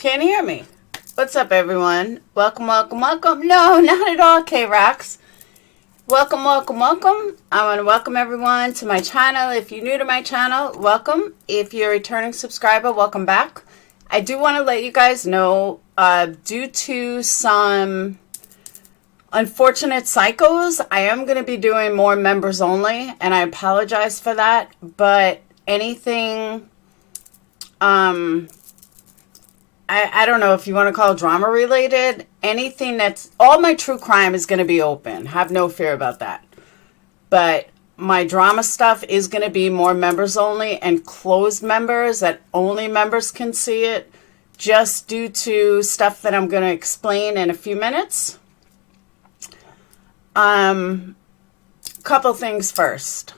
Can't hear me. What's up, everyone? Welcome, welcome, welcome. No, not at all, K-Rocks. Welcome, welcome, welcome. I want to welcome everyone to my channel. If you're new to my channel, welcome. If you're a returning subscriber, welcome back. I do want to let you guys know, due to some unfortunate psychos, I am going to be doing more members only, and I apologize for that. But anything, I don't know if you want to call it drama related, anything that's, all my true crime is going to be open. Have no fear about that. But my drama stuff is going to be more members only and closed members that only members can see it, just due to stuff that I'm going to explain in a few minutes. Couple things first.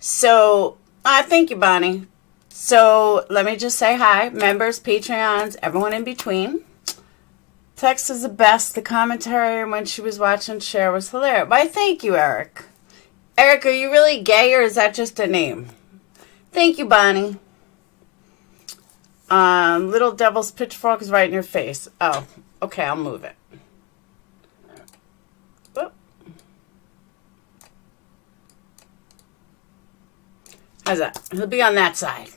So, thank you, Bonnie. So, let me just say hi, members, Patreons, everyone in between. Text is the best. The commentary when she was watching Cher was hilarious. Why, thank you, Eric. Eric, are you really gay or is that just a name? Thank you, Bonnie. Little Devil's Pitchfork is right in your face. Oh, okay, I'll move it. Whoop. How's that? He'll be on that side.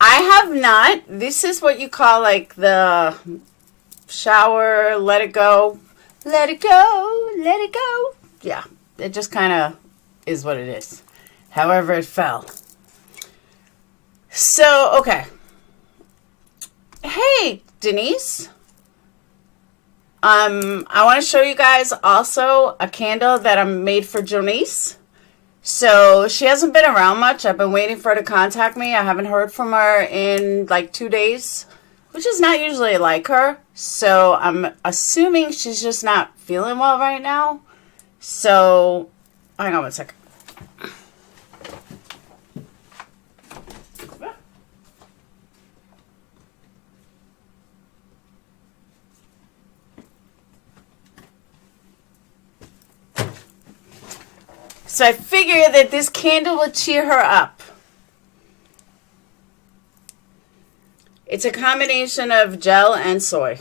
I have not. This is what you call like the shower, let it go. Let it go, let it go. Yeah, it just kind of is what it is. However it fell. So, okay. Hey, Denise. I want to show you guys also a candle that I made for Jonise. So, she hasn't been around much. I've been waiting for her to contact me. I haven't heard from her in like 2 days, which is not usually like her. So, I'm assuming she's just not feeling well right now. So, hang on one second. So I figure that this candle will cheer her up. It's a combination of gel and soy.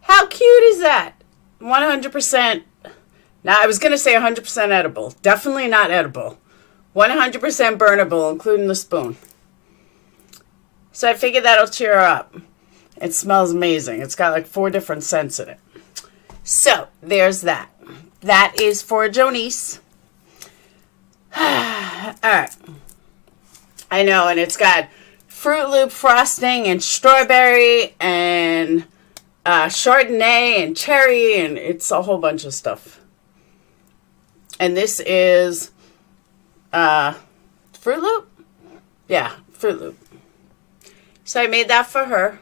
How cute is that? 100%. Now, I was going to say 100% edible. Definitely not edible. 100% burnable, including the spoon. So I figured that'll cheer her up. It smells amazing. It's got like 4 different scents in it. So, there's that. That is for Jonise. Alright. I know, and it's got Fruit Loop frosting and strawberry and Chardonnay and cherry, and it's a whole bunch of stuff. And this is Fruit Loop? Yeah, Fruit Loop. So I made that for her.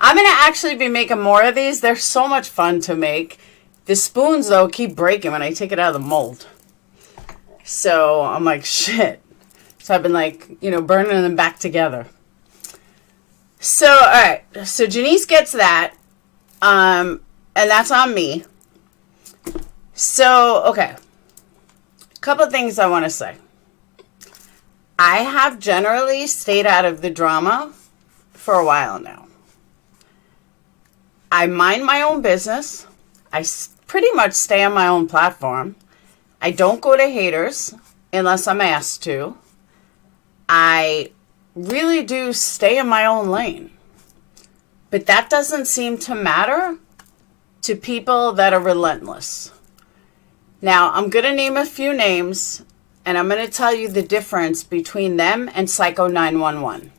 I'm going to actually be making more of these. They're so much fun to make. The spoons, though, keep breaking when I take it out of the mold. So I'm like, shit. So I've been like, you know, burning them back together. So, all right. So Jonise gets that. And that's on me. So, okay. A couple of things I want to say. I have generally stayed out of the drama for a while now. I mind my own business. I pretty much stay on my own platform. I don't go to haters unless I'm asked to. I really do stay in my own lane. But that doesn't seem to matter to people that are relentless. Now, I'm going to name a few names, and I'm going to tell you the difference between them and Psycho 911.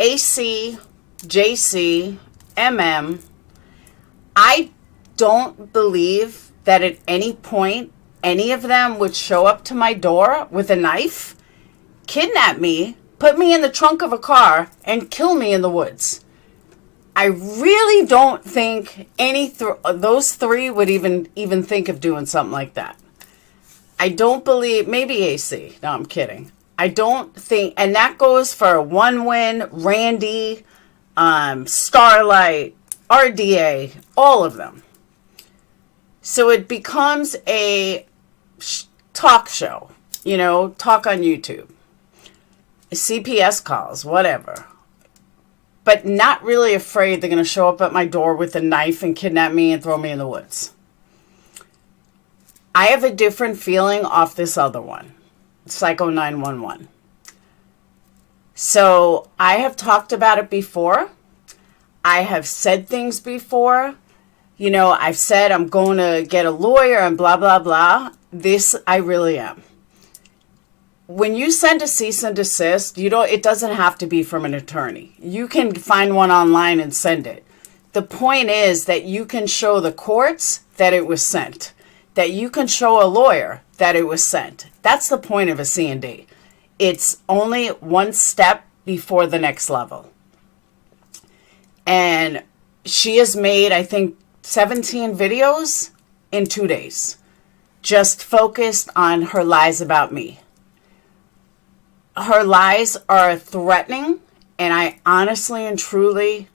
AC, JC, MM, I don't believe that at any point any of them would show up to my door with a knife, kidnap me, put me in the trunk of a car, and kill me in the woods. I really don't think those three would even think of doing something like that. I don't believe, maybe AC. No, I'm kidding. I don't think, and that goes for One Win, Randy, Starlight, RDA, all of them. So it becomes a talk show. talk on YouTube, CPS calls, whatever. But not really afraid they're going to show up at my door with a knife and kidnap me and throw me in the woods. I have a different feeling off this other one, Psycho 911. So I have talked about it before. I have said things before. I've said I'm going to get a lawyer and blah, blah, blah. This I really am. When you send a cease and desist, it doesn't have to be from an attorney. You can find one online and send it. The point is that you can show the courts that it was sent, that you can show a lawyer that it was sent. That's the point of a C&D. It's only one step before the next level. And she has made, I think, 17 videos in 2 days, just focused on her lies about me. Her lies are threatening, and I honestly and truly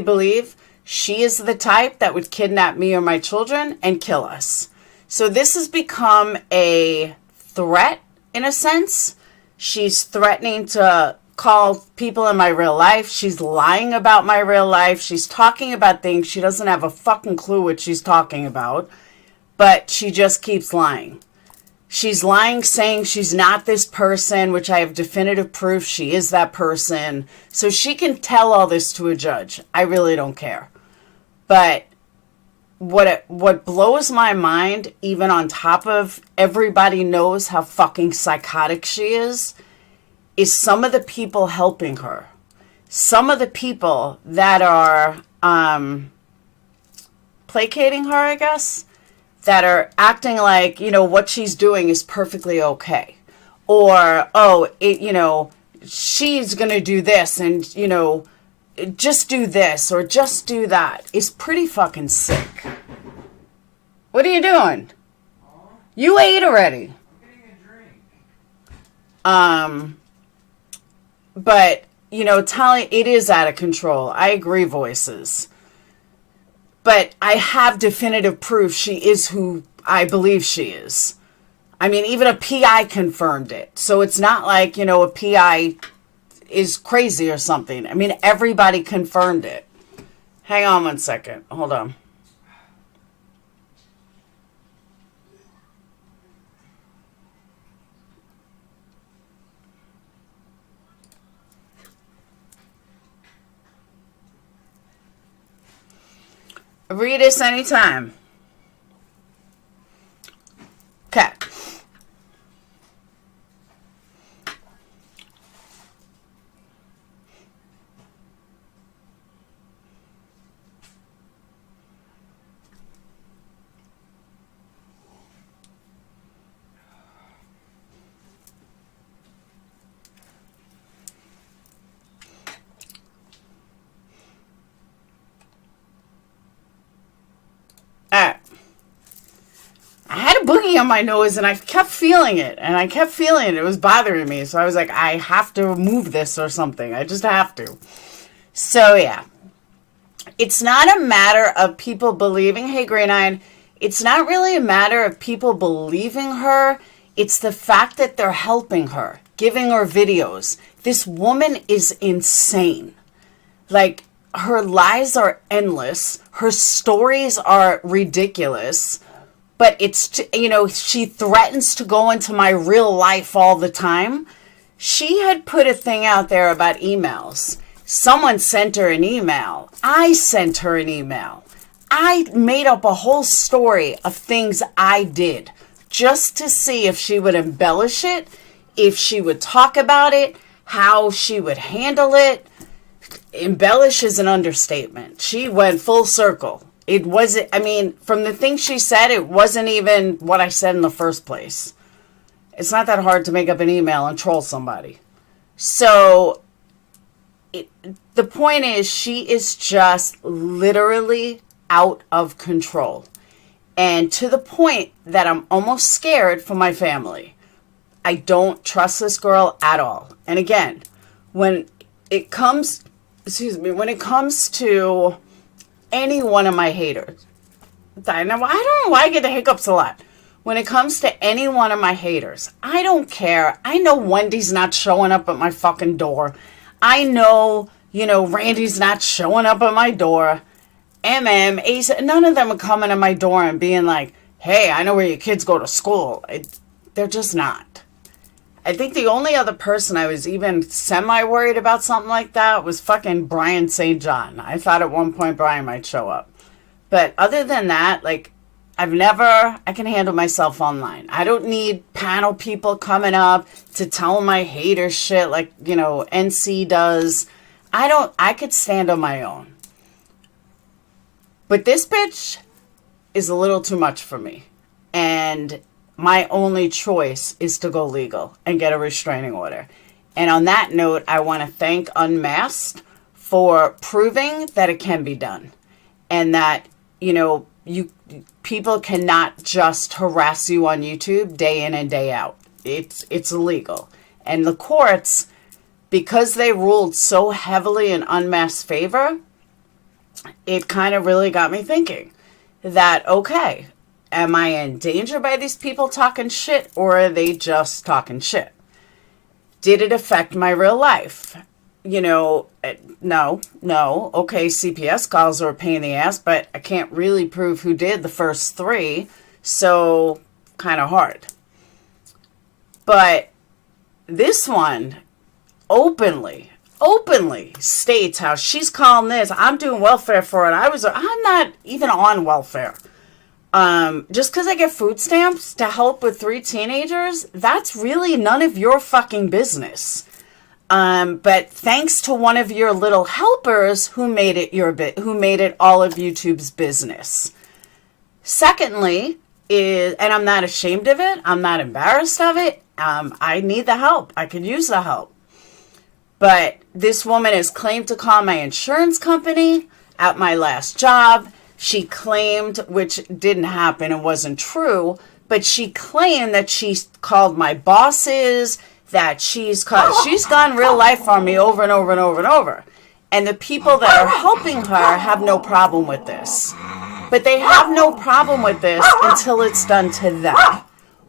believe she is the type that would kidnap me or my children and kill us. So this has become a threat in a sense. She's threatening to call people in my real life. She's lying about my real life. She's talking about things she doesn't have a fucking clue what she's talking about, but she just keeps lying. She's lying, saying she's not this person, which I have definitive proof she is that person. So she can tell all this to a judge. I really don't care. But what blows my mind, even on top of everybody knows how fucking psychotic she is some of the people helping her. Some of the people that are placating her, I guess, that are acting like, what she's doing is perfectly okay. Or, she's going to do this and, just do this or just do that is pretty fucking sick. What are you doing? You ate already. But, telling it is out of control. I agree, voices. But I have definitive proof she is who I believe she is. I mean, even a PI confirmed it. So it's not like, a PI is crazy or something. I mean, everybody confirmed it. Hang on one second. Hold on. Read this anytime. Okay. Alright. I had a boogie on my nose and I kept feeling it. And I kept feeling it. It was bothering me. So I was like, I have to remove this or something. I just have to. So yeah. It's not a matter of people believing, hey Green Eye, it's not really a matter of people believing her. It's the fact that they're helping her, giving her videos. This woman is insane. Like, her lies are endless. Her stories are ridiculous. But it's, she threatens to go into my real life all the time. She had put a thing out there about emails. Someone sent her an email. I sent her an email. I made up a whole story of things I did just to see if she would embellish it, if she would talk about it, how she would handle it. Embellish is an understatement. She went full circle. It wasn't, from the things she said, it wasn't even what I said in the first place. It's not that hard to make up an email and troll somebody. So, the point is, she is just literally out of control. And to the point that I'm almost scared for my family. I don't trust this girl at all. And again, when it comes to any one of my haters, I don't know why I get the hiccups a lot. when it comes to any one of my haters, I don't care. I know Wendy's not showing up at my fucking door. I know, Randy's not showing up at my door. Ace, none of them are coming to my door and being like, hey, I know where your kids go to school. They're just not. I think the only other person I was even semi-worried about something like that was fucking Brian St. John. I thought at one point Brian might show up. But other than that, I can handle myself online. I don't need panel people coming up to tell my hater shit like, NC does. I could stand on my own. But this bitch is a little too much for me. And my only choice is to go legal and get a restraining order. And on that note, I want to thank Unmasked for proving that it can be done. And that, people cannot just harass you on YouTube day in and day out. It's illegal. And the courts, because they ruled so heavily in Unmasked's favor, it kind of really got me thinking that, okay, am I in danger by these people talking shit, or are they just talking shit? Did it affect my real life? No. Okay, CPS calls are a pain in the ass, but I can't really prove who did the first 3, so kind of hard. But this one openly states how she's calling this, I'm doing welfare for it. I'm not even on welfare. Just because I get food stamps to help with 3 teenagers, that's really none of your fucking business. But thanks to one of your little helpers who made it all of YouTube's business. Secondly, and I'm not ashamed of it. I'm not embarrassed of it. I need the help. I could use the help. But this woman has claimed to call my insurance company at my last job. She claimed, which didn't happen and wasn't true, but she claimed that she called my bosses, that she's gone real life on me over and over and over and over. And the people that are helping her have no problem with this. But they have no problem with this until it's done to them.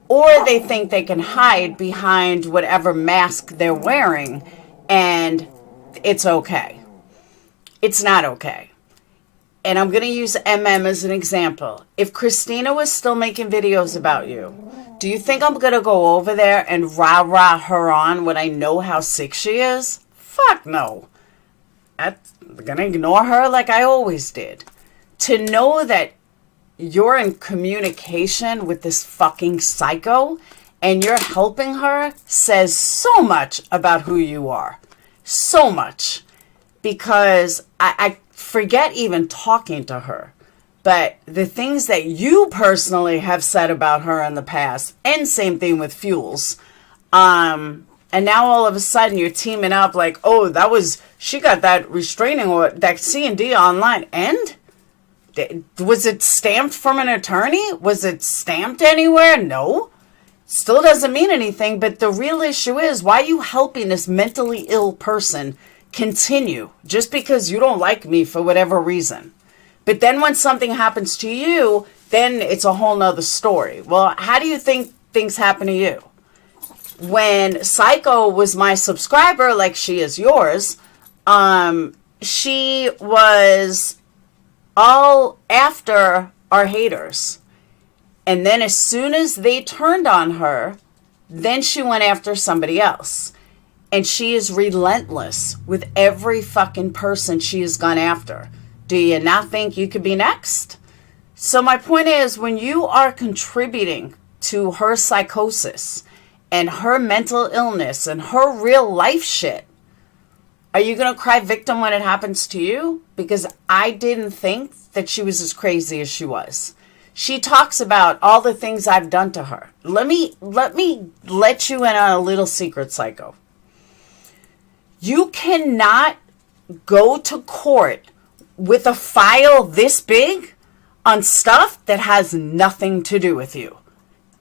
Or they think they can hide behind whatever mask they're wearing, and it's okay. It's not okay. And I'm going to use as an example. If Christina was still making videos about you, do you think I'm going to go over there and rah-rah her on when I know how sick she is? Fuck no. I'm going to ignore her like I always did. To know that you're in communication with this fucking psycho and you're helping her says so much about who you are. So much. Because I forget even talking to her. But the things that you personally have said about her in the past, and same thing with Fuels, and now all of a sudden you're teaming up like, oh, she got that restraining order, that C&D online, and was it stamped from an attorney? Was it stamped anywhere? No. Still doesn't mean anything, but the real issue is, why are you helping this mentally ill person continue just because you don't like me for whatever reason? But then when something happens to you, then it's a whole nother story. Well, how do you think things happen to you? When Psycho was my subscriber, like she is yours, she was all after our haters. And then as soon as they turned on her, then she went after somebody else. And she is relentless with every fucking person she has gone after. Do you not think you could be next? So my point is, when you are contributing to her psychosis and her mental illness and her real life shit, are you going to cry victim when it happens to you? Because I didn't think that she was as crazy as she was. She talks about all the things I've done to her. Let me let you in on a little secret, Psycho. You cannot go to court with a file this big on stuff that has nothing to do with you.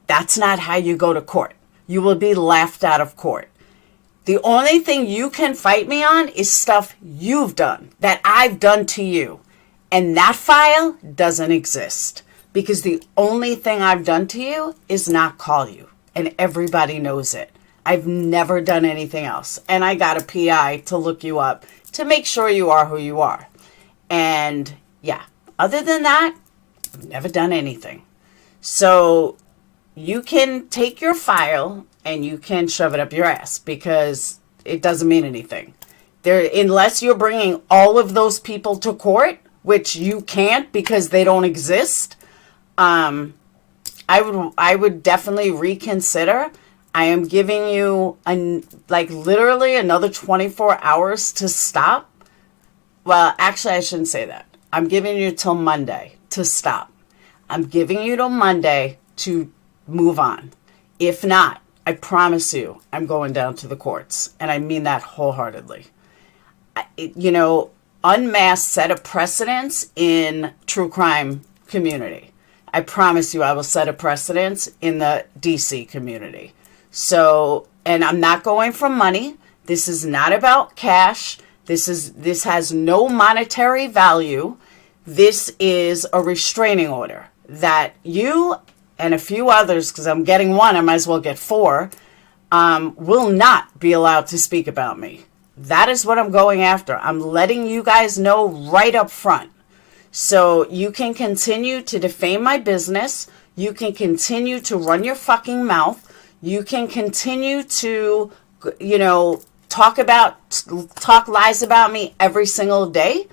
That's not how you go to court. You will be laughed out of court. The only thing you can fight me on is stuff you've done, that I've done to you. And that file doesn't exist. because the only thing I've done to you is not call you. And everybody knows it. I've never done anything else. And I got a PI to look you up to make sure you are who you are. And yeah, other than that, I've never done anything. So you can take your file and you can shove it up your ass because it doesn't mean anything. Unless you're bringing all of those people to court, which you can't because they don't exist, I would definitely reconsider. I am giving you literally another 24 hours to stop. Well, actually, I shouldn't say that. I'm giving you till Monday to stop. I'm giving you till Monday to move on. If not, I promise you, I'm going down to the courts. And I mean that wholeheartedly. Unmasked set a precedence in true crime community. I promise you I will set a precedence in the DC community. So, and I'm not going for money. This is not about cash. This has no monetary value. This is a restraining order that you and a few others, because I'm getting one, I might as well get four, will not be allowed to speak about me. That is what I'm going after. I'm letting you guys know right up front. So you can continue to defame my business. You can continue to run your fucking mouth. You can continue to, talk lies about me every single day.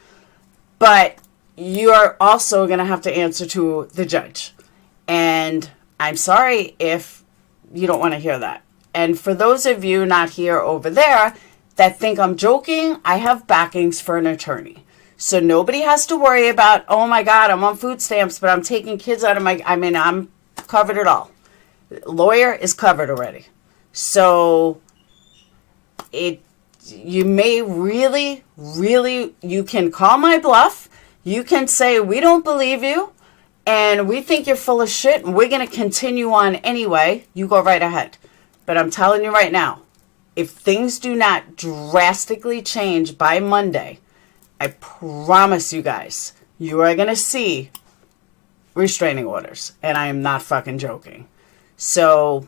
But you are also going to have to answer to the judge. And I'm sorry if you don't want to hear that. And for those of you not here over there that think I'm joking, I have backings for an attorney. So nobody has to worry about, oh my God, I'm on food stamps, but I'm taking kids out of I'm covered it all. Lawyer is covered already. So you may really, you can call my bluff. You can say, we don't believe you and we think you're full of shit and we're going to continue on anyway. You go right ahead. But I'm telling you right now, if things do not drastically change by Monday, I promise you guys, you are going to see restraining orders. And I am not fucking joking. So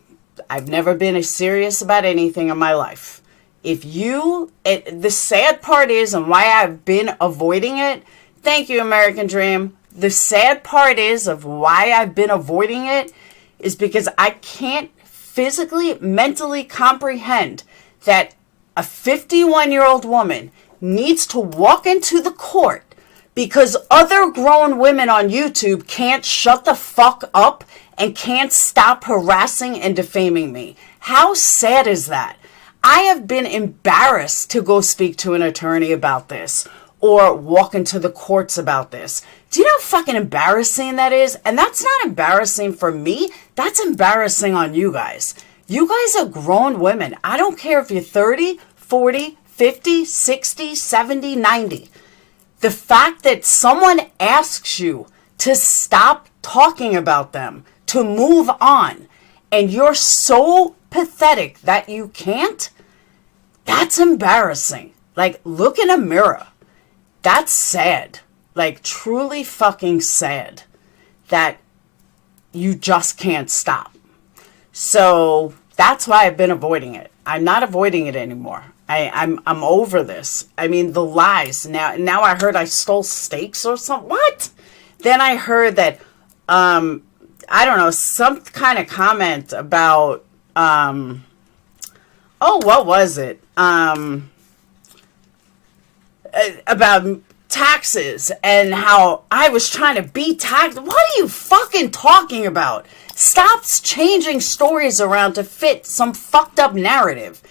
I've never been as serious about anything in my life. The sad part is, and why I've been avoiding it, thank you, American Dream. The sad part is of why I've been avoiding it is because I can't physically, mentally comprehend that a 51-year-old woman needs to walk into the court because other grown women on YouTube can't shut the fuck up and can't stop harassing and defaming me. How sad is that? I have been embarrassed to go speak to an attorney about this or walk into the courts about this. Do you know how fucking embarrassing that is? And that's not embarrassing for me. That's embarrassing on you guys. You guys are grown women. I don't care if you're 30, 40, 50, 60, 70, 90. The fact that someone asks you to stop talking about them, to move on, and you're so pathetic that you can't, that's embarrassing. Like, look in a mirror. That's sad. Like, truly fucking sad that you just can't stop. So that's why I've been avoiding it. I'm not avoiding it anymore. I'm over this. I mean, the lies. Now I heard I stole steaks or something. What? Then I heard that, I don't know, some kind of comment about, what was it? About taxes and how I was trying to beat tax. What are you fucking talking about? Stop changing stories around to fit some fucked up narrative.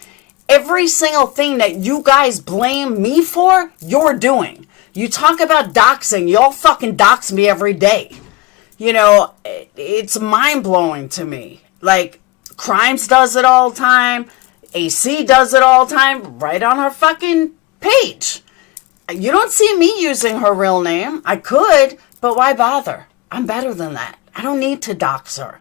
Every single thing that you guys blame me for, you're doing. You talk about doxing, y'all fucking dox me every day. You know, it's mind-blowing to me. Like, Crimes does it all the time. AC does it all the time. Right on her fucking page. You don't see me using her real name. I could, but why bother? I'm better than that. I don't need to dox her.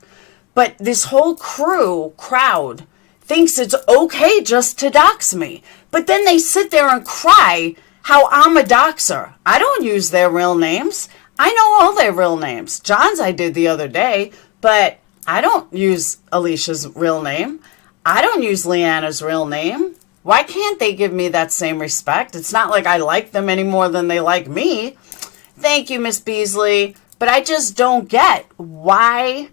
But this whole crowd thinks it's okay just to dox me. But then they sit there and cry how I'm a doxer. I don't use their real names. I know all their real names. John's I did the other day, but I don't use Alicia's real name. I don't use Leanna's real name. Why can't they give me that same respect? It's not like I like them any more than they like me. Thank you, Miss Beasley. But I just don't get why.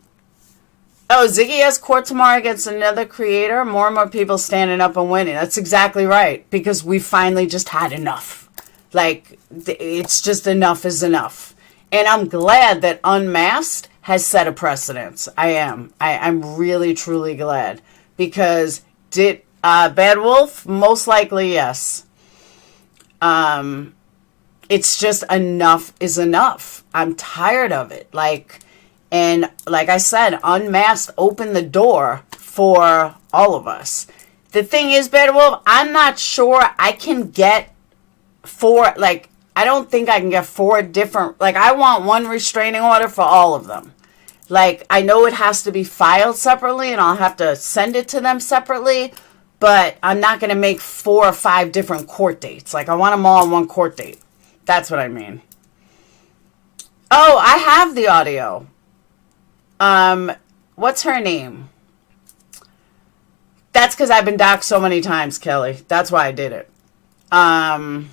Oh, Ziggy has court tomorrow against another creator. More and more people standing up and winning. That's exactly right. Because we finally just had enough. Like, it's just enough is enough. And I'm glad that Unmasked has set a precedence. I am. I'm really, truly glad. Because did Bad Wolf? Most likely, yes. It's just enough is enough. I'm tired of it. And like I said, Unmasked opened the door for all of us. The thing is, Bad Wolf, I'm not sure I can get four, I don't think I can get four different, I want one restraining order for all of them. I know it has to be filed separately and I'll have to send it to them separately, but I'm not going to make 4 or 5 different court dates. I want them all in one court date. That's what I mean. Oh, I have the audio. What's her name? That's because I've been doxxed so many times, Kelly. That's why I did it. Aunt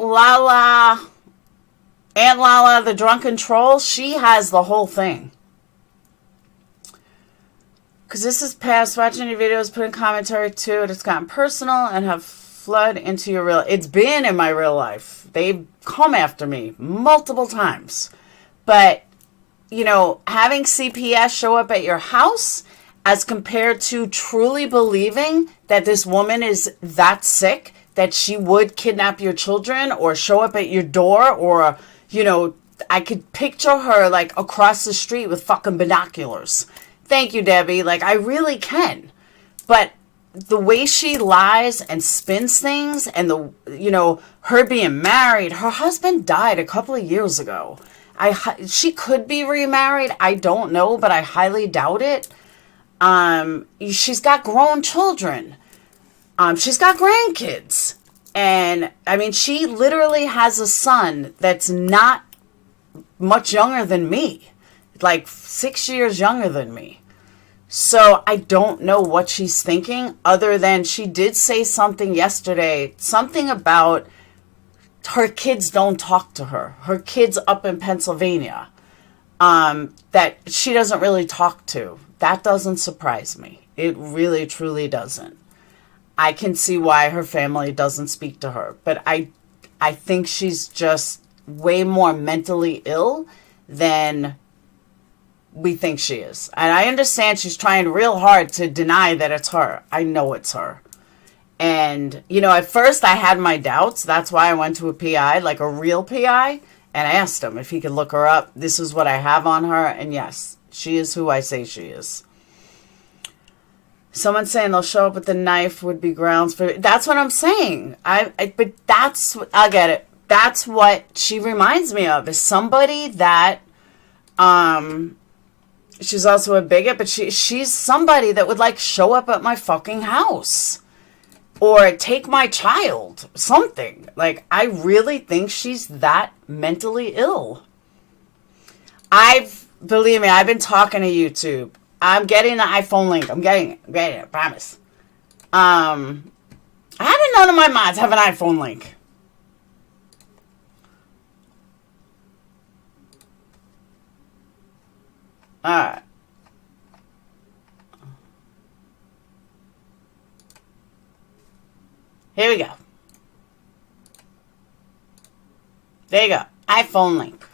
Lala, the drunken troll, she has the whole thing. Because this is past watching your videos, putting commentary to it, it's gotten personal and have flood into your real. It's been in my real life. They've come after me multiple times. But, having CPS show up at your house as compared to truly believing that this woman is that sick that she would kidnap your children or show up at your door or, I could picture her across the street with fucking binoculars. Thank you, Debbie. I really can. But the way she lies and spins things and her being married, her husband died a couple of years ago. She could be remarried. I don't know, but I highly doubt it. She's got grown children. She's got grandkids. And, she literally has a son that's not much younger than me. 6 years younger than me. So I don't know what she's thinking other than she did say something yesterday, something about her kids don't talk to her. Her kids up in Pennsylvania that she doesn't really talk to. That doesn't surprise me. It really, truly doesn't. I can see why her family doesn't speak to her. But I think she's just way more mentally ill than we think she is. And I understand she's trying real hard to deny that it's her. I know it's her. And, at first I had my doubts. That's why I went to a PI, a real PI. And I asked him if he could look her up. This is what I have on her. And yes, she is who I say she is. Someone saying they'll show up with the knife would be grounds for... That's what I'm saying. But I'll get it. That's what she reminds me of. Is somebody that... She's also a bigot, but she's somebody that would show up at my fucking house or take my child, something. I really think she's that mentally ill. Believe me, I've been talking to YouTube. I'm getting the iPhone link. I'm getting it, I promise. I haven't none of my mods have an iPhone link. Alright. Here we go. There you go. iPhone link.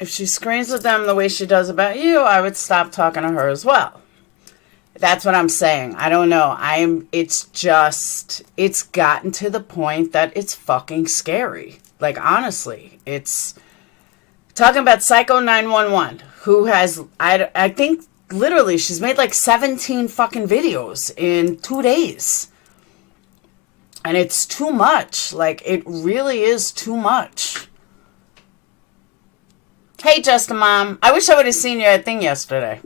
If she screams with them the way she does about you, I would stop talking to her as well. That's what I'm saying. I don't know. It's gotten to the point that it's fucking scary. Honestly, it's talking about Psycho 911, who has, I think, literally, she's made 17 fucking videos in 2 days. And it's too much. It really is too much. Hey, Justin Mom. I wish I would have seen your thing yesterday.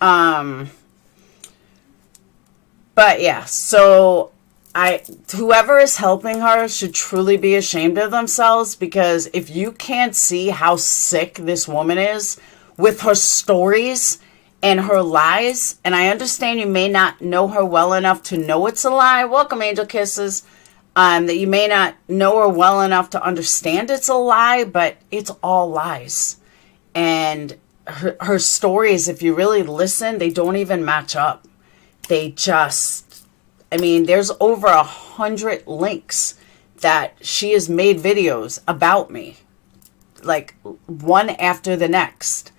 But yeah, so whoever is helping her should truly be ashamed of themselves, because if you can't see how sick this woman is with her stories and her lies, and I understand you may not know her well enough to know it's a lie. Welcome, Angel Kisses. That you may not know her well enough to understand it's a lie, but it's all lies. And her stories, if you really listen, they don't even match up. They just, I mean, there's over 100 links that she has made videos about me, like one after the next.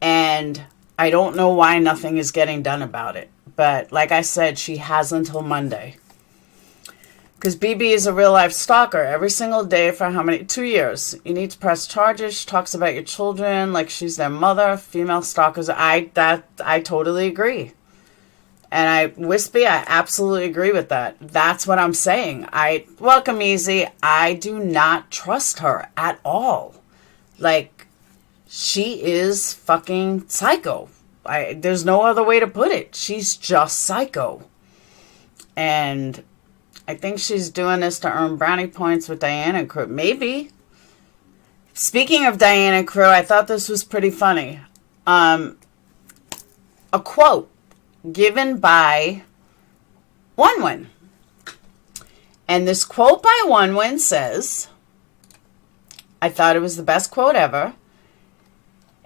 And I don't know why nothing is getting done about it. But like I said, she has until Monday. Because BB is a real life stalker every single day for how many? 2 years. You need to press charges. She talks about your children like she's their mother. Female stalkers. I totally agree. And Wispy, I absolutely agree with that. That's what I'm saying. Welcome, Easy. I do not trust her at all. Like, she is fucking psycho. There's no other way to put it. She's just psycho. And I think she's doing this to earn brownie points with Diana Crew. Maybe. Speaking of Diana Crew, I thought this was pretty funny. A quote given by Onewin. And this quote by Onewin says, I thought it was the best quote ever.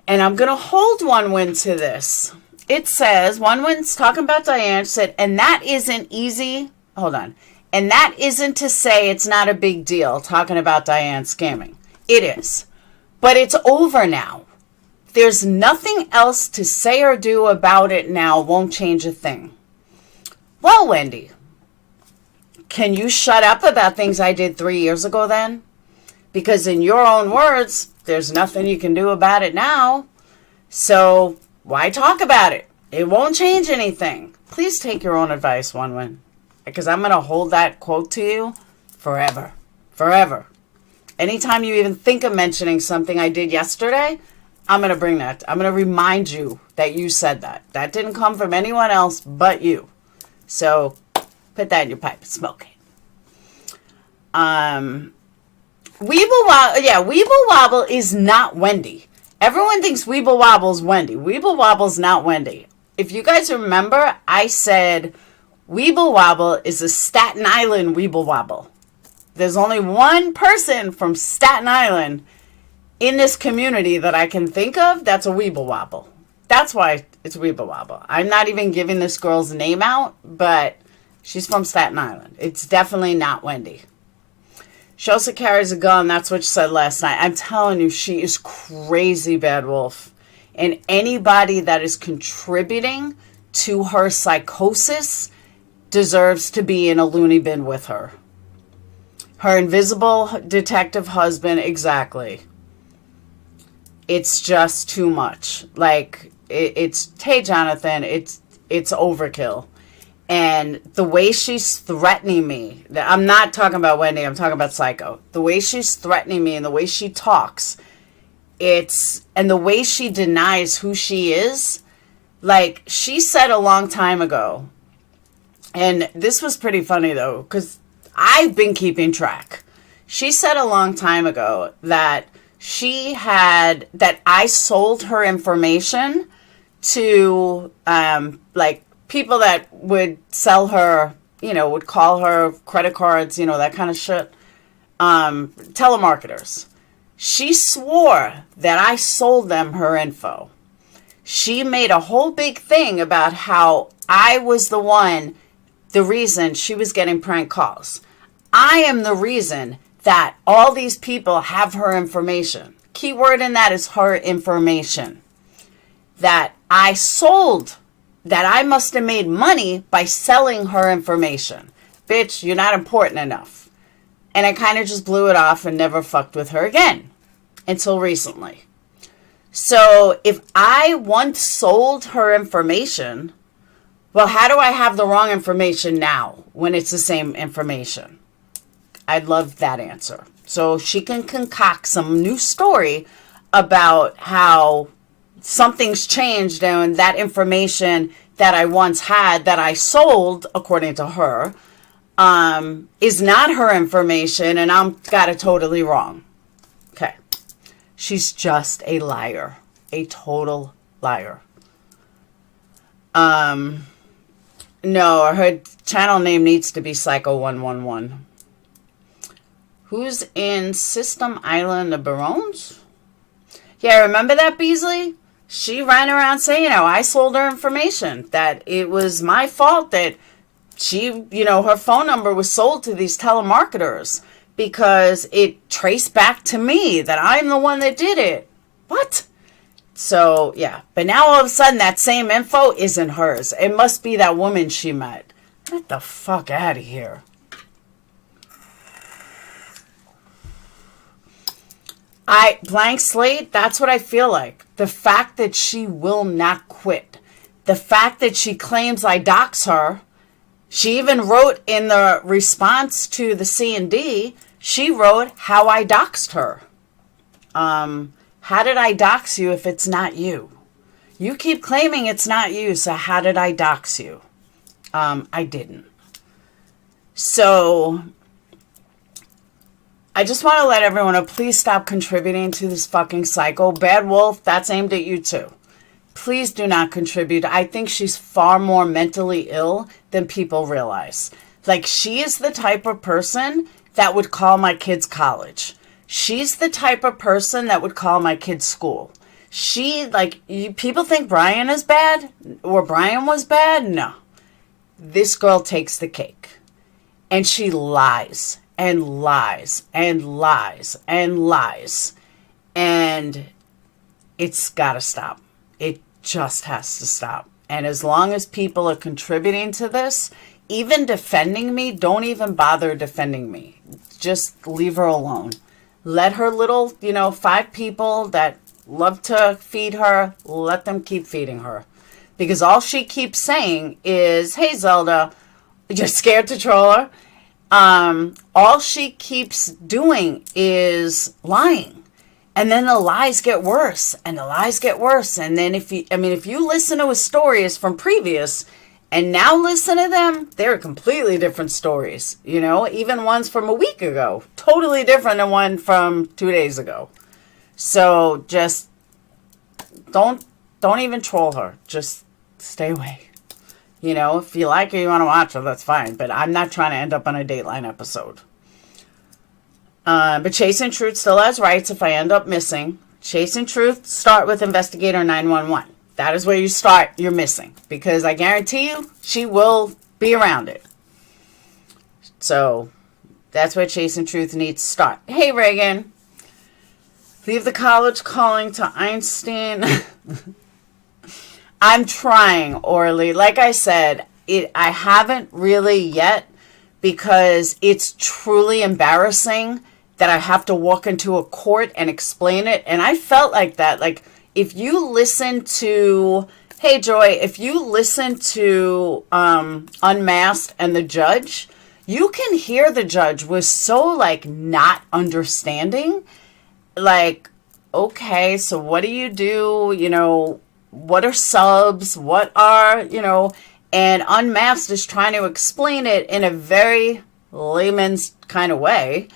And I'm going to hold Onewin to this. It says, Onewin's talking about Diane, said, and that isn't easy. Hold on. And that isn't to say it's not a big deal, talking about Diane scamming. It is. But it's over now. There's nothing else to say or do about it now. Won't change a thing. Well, Wendy, can you shut up about things I did 3 years ago then? Because in your own words, there's nothing you can do about it now. So why talk about it? It won't change anything. Please take your own advice, Onewin. Because I'm going to hold that quote to you forever. Forever. Anytime you even think of mentioning something I did yesterday, I'm going to bring that. I'm going to remind you that you said that. That didn't come from anyone else but you. So put that in your pipe and smoke it. Weeble Wobble is not Wendy. Everyone thinks Weeble Wobble's Wendy. Weeble Wobble's not Wendy. If you guys remember, I said Weeble Wobble is a Staten Island Weeble Wobble. There's only one person from Staten Island in this community that I can think of that's a Weeble Wobble. That's why it's Weeble Wobble. I'm not even giving this girl's name out, but she's from Staten Island. It's definitely not Wendy. She also carries a gun. That's what she said last night. I'm telling you, she is crazy, Bad Wolf. And anybody that is contributing to her psychosis deserves to be in a loony bin with her. Her invisible detective husband, exactly. It's just too much. Like, it's, hey, Jonathan, it's overkill. And the way she's threatening me, I'm not talking about Wendy, I'm talking about Psycho. The way she's threatening me and the way she talks, and the way she denies who she is, like, she said a long time ago, and this was pretty funny, though, because I've been keeping track. She said a long time ago that that I sold her information to, like, people that would sell her, would call her credit cards, that kind of shit. Telemarketers. She swore that I sold them her info. She made a whole big thing about how I was the reason she was getting prank calls. I am the reason that all these people have her information. Keyword in that is her information. That I sold, that I must have made money by selling her information. Bitch, you're not important enough. And I kind of just blew it off and never fucked with her again. Until recently. So if I once sold her information, well, how do I have the wrong information now when it's the same information? I'd love that answer. So she can concoct some new story about how something's changed and that information that I once had that I sold, according to her, is not her information and I'm got it totally wrong. Okay. She's just a liar. A total liar. No, her channel name needs to be Psycho111. Who's in System Island of Barones? Yeah, remember that, Beasley? She ran around saying, I sold her information, that it was my fault that she, her phone number was sold to these telemarketers because it traced back to me, that I'm the one that did it. What? So, yeah. But now all of a sudden that same info isn't hers. It must be that woman she met. Get the fuck out of here. Blank slate, that's what I feel like. The fact that she will not quit. The fact that she claims I dox her. She even wrote in the response to the C&D, she wrote how I doxed her. How did I dox you if it's not you? You keep claiming it's not you, so how did I dox you? I didn't. So I just want to let everyone know, please stop contributing to this fucking cycle. Bad Wolf, that's aimed at you too. Please do not contribute. I think she's far more mentally ill than people realize. Like, she is the type of person that would call my kids college. She's the type of person that would call my kids school. People think Brian is bad or Brian was bad. No. This girl takes the cake. And she lies and lies and lies and lies. And it's got to stop. It just has to stop. And as long as people are contributing to this, even defending me, don't even bother defending me. Just leave her alone. Let her little, 5 people that love to feed her, let them keep feeding her. Because all she keeps saying is, hey, Zelda, you're scared to troll her. All she keeps doing is lying. And then the lies get worse and the lies get worse. And then if you listen to his stories from previous and now listen to them, they're completely different stories. Even ones from a week ago, totally different than one from 2 days ago. So just don't even troll her. Just stay away. If you like her, you want to watch her, that's fine. But I'm not trying to end up on a Dateline episode. But Chasing Truth still has rights if I end up missing. Chasing Truth, start with Investigator 911. That is where you start your missing. Because I guarantee you, she will be around it. So, that's where Chasing Truth needs to start. Hey, Reagan. Leave the college calling to Einstein. I'm trying, Orly. Like I said, I haven't really yet because it's truly embarrassing that I have to walk into a court and explain it. And I felt like that. Like, if you listen to, hey, Joy, if you listen to Unmasked and the judge, you can hear the judge was so, not understanding. Like, okay, so what do you do? What are subs? What are, and Unmasked is trying to explain it in a very layman's kind of way.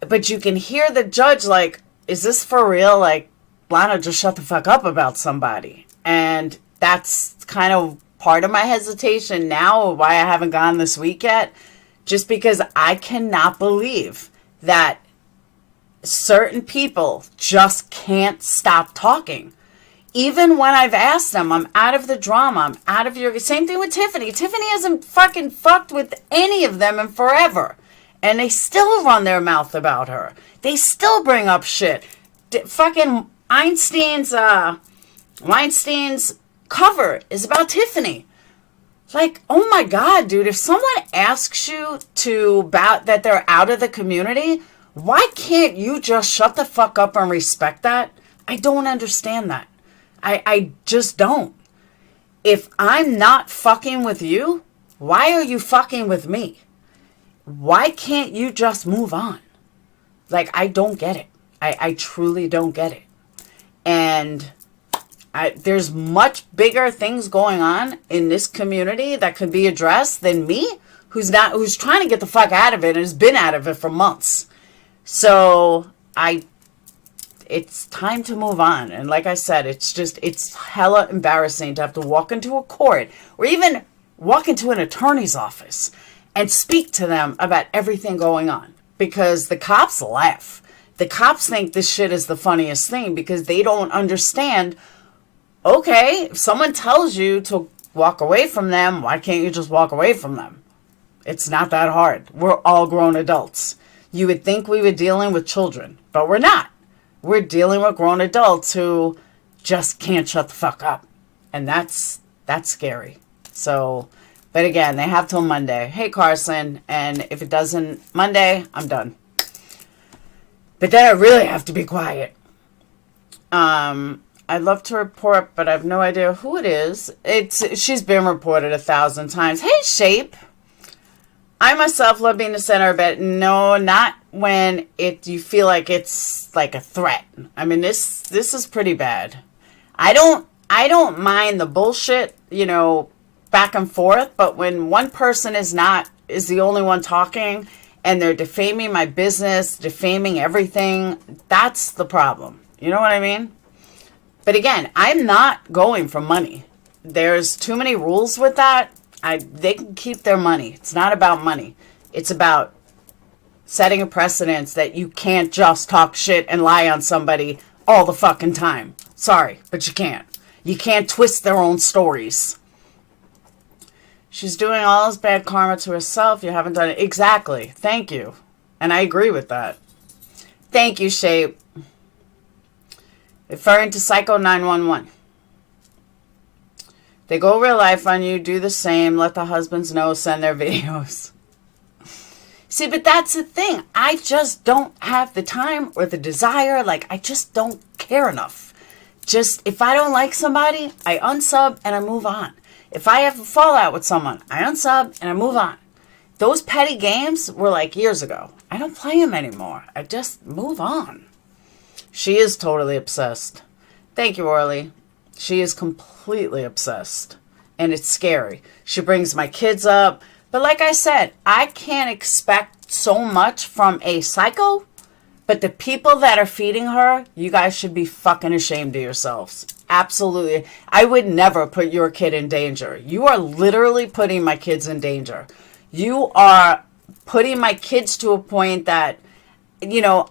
But you can hear the judge is this for real? Lana, just shut the fuck up about somebody. And that's kind of part of my hesitation now, why I haven't gone this week yet. Just because I cannot believe that certain people just can't stop talking. Even when I've asked them, I'm out of the drama, I'm out of your... Same thing with Tiffany. Tiffany hasn't fucking fucked with any of them in forever. And they still run their mouth about her. They still bring up shit. Fucking Weinstein's cover is about Tiffany. Oh my God, dude, if someone asks you that they're out of the community, why can't you just shut the fuck up and respect that? I don't understand that. I just don't. If I'm not fucking with you, why are you fucking with me? Why can't you just move on? I don't get it. I truly don't get it. And There's much bigger things going on in this community that could be addressed than me, who's trying to get the fuck out of it and has been out of it for months. So it's time to move on. And like I said, it's hella embarrassing to have to walk into a court or even walk into an attorney's office and speak to them about everything going on, because the cops laugh. The cops think this shit is the funniest thing because they don't understand. Okay, if someone tells you to walk away from them, why can't you just walk away from them? It's not that hard. We're all grown adults. You would think we were dealing with children, but we're not. We're dealing with grown adults who just can't shut the fuck up. And that's scary. So, but again, they have till Monday. Hey, Carson. And if it doesn't Monday, I'm done. But then I really have to be quiet. I'd love to report, but I have no idea who it is. She's been reported 1,000 times. Hey, Shape. I myself love being the center of it. No, not when you feel like it's like a threat. I mean, this is pretty bad. I don't mind the bullshit, back and forth, but when one person is the only one talking and they're defaming my business, defaming everything, that's the problem. You know what I mean? But again, I'm not going for money. There's too many rules with that. They can keep their money. It's not about money. It's about setting a precedence that you can't just talk shit and lie on somebody all the fucking time. Sorry, but you can't. You can't twist their own stories. She's doing all this bad karma to herself. You haven't done it. Exactly. Thank you. And I agree with that. Thank you, Shape. Referring to Psycho 911. They go real life on you, do the same, let the husbands know, send their videos. See, but that's the thing. I just don't have the time or the desire. I just don't care enough. If I don't like somebody, I unsub and I move on. If I have a fallout with someone, I unsub and I move on. Those petty games were years ago. I don't play them anymore. I just move on. She is totally obsessed. Thank you, Orly. She is completely obsessed. And it's scary. She brings my kids up. But like I said, I can't expect so much from a psycho. But the people that are feeding her, you guys should be fucking ashamed of yourselves. Absolutely. I would never put your kid in danger. You are literally putting my kids in danger. You are putting my kids to a point that,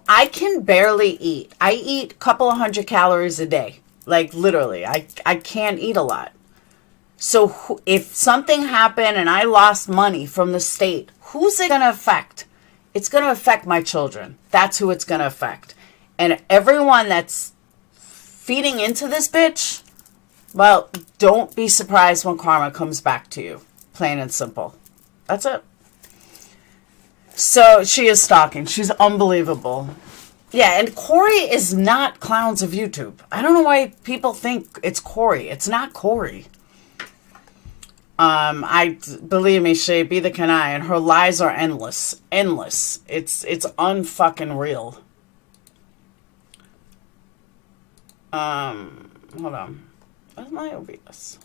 I can barely eat. I eat a couple of 100 calories a day. Literally, I can't eat a lot. So if something happened and I lost money from the state, who's it going to affect? It's going to affect my children. That's who it's going to affect. And everyone that's feeding into this bitch, well, don't be surprised when karma comes back to you. Plain and simple. That's it. So she is stalking. She's unbelievable. Yeah, and Corey is not Clowns of YouTube. I don't know why people think it's Corey. It's not Corey. Believe me, Shay, neither can I, and her lies are endless. Endless. It's unfucking real. Hold on. Where's my OBS?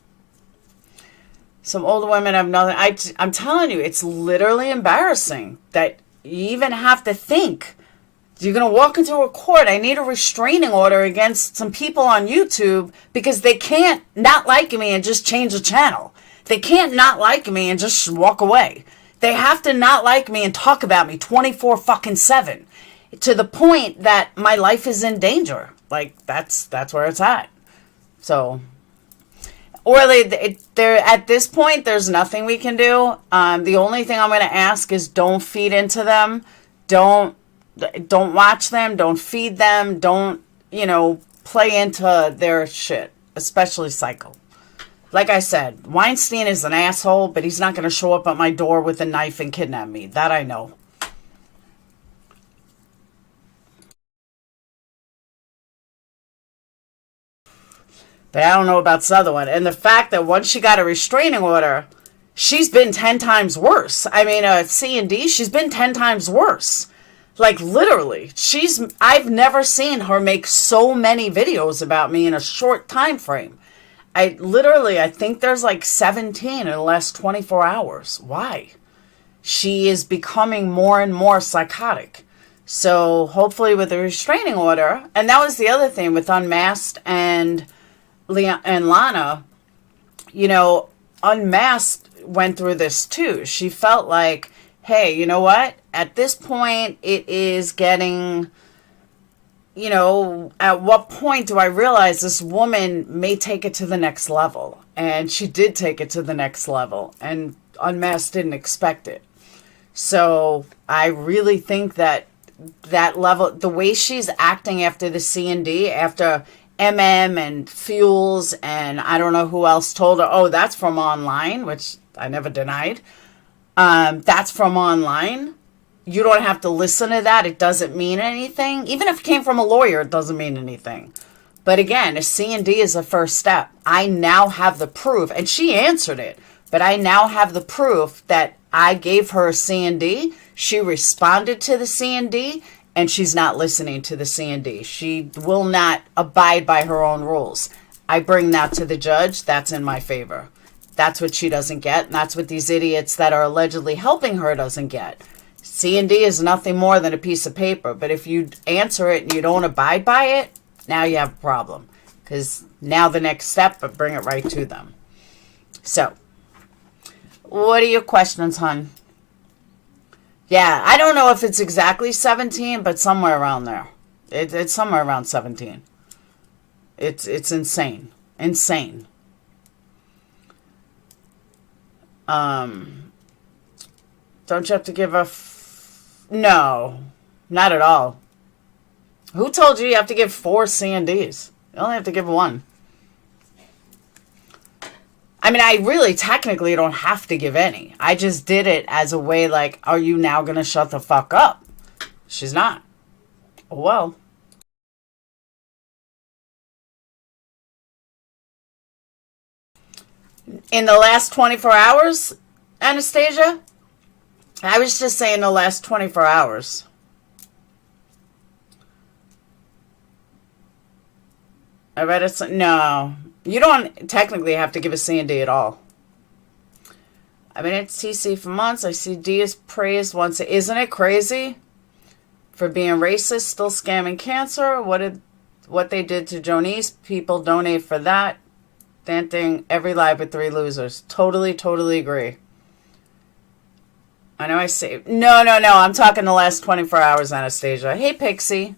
Some older women have nothing. I'm telling you, it's literally embarrassing that you even have to think. You're going to walk into a court. I need a restraining order against some people on YouTube because they can't not like me and just change the channel. They can't not like me and just walk away. They have to not like me and talk about me 24/7 to the point that my life is in danger. That's where it's at. So, at this point, there's nothing we can do. The only thing I'm going to ask is don't feed into them. Don't watch them. Don't feed them. Don't, play into their shit, especially Psycho. Like I said, Weinstein is an asshole, but he's not going to show up at my door with a knife and kidnap me. That I know. But I don't know about this other one. And the fact that once she got a restraining order, she's been 10 times worse. I mean, C&D, she's been 10 times worse. Like, literally, I've never seen her make so many videos about me in a short time frame. I think there's like 17 in the last 24 hours. Why? She is becoming more and more psychotic. So hopefully with a restraining order, and that was the other thing with Unmasked and Lana, you know, Unmasked went through this too. She felt like, hey, you know what? At this point, it is getting, you know, at what point do I realize this woman may take it to the next level? And she did take it to the next level, and Unmasked didn't expect it. So I really think that level, the way she's acting after the C&D, after MM and Fuels, and I don't know who else told her, oh, that's from online, which I never denied. That's from online. You don't have to listen to that. It doesn't mean anything. Even if it came from a lawyer, it doesn't mean anything. But again, a C&D is the first step. I now have the proof, and she answered it, but I now have the proof that I gave her a C&D. She responded to the C&D, and she's not listening to the C&D. She will not abide by her own rules. I bring that to the judge. That's in my favor. That's what she doesn't get, and that's what these idiots that are allegedly helping her doesn't get. C&D is nothing more than a piece of paper, but if you answer it and you don't abide by it, now you have a problem, because now the next step, but bring it right to them. So, what are your questions, hon? Yeah, I don't know if it's exactly 17, but somewhere around there. It's somewhere around 17. It's insane. Insane. Don't you have to give no, not at all. Who told you have to give 4 C&Ds? You only have to give 1. I mean, I really technically don't have to give any. I just did it as a way like, are you now going to shut the fuck up? She's not. Oh, well. In the last 24 hours, Anastasia? I was just saying the last 24 hours. I read it. No. You don't technically have to give a C&D at all. I've been at TC for months. I see D is praised once. Isn't it crazy? For being racist, still scamming cancer. What they did to Jonise. People donate for that. Dancing every live with 3 losers. Totally, totally agree. I know I say... No. I'm talking the last 24 hours, Anastasia. Hey, Pixie.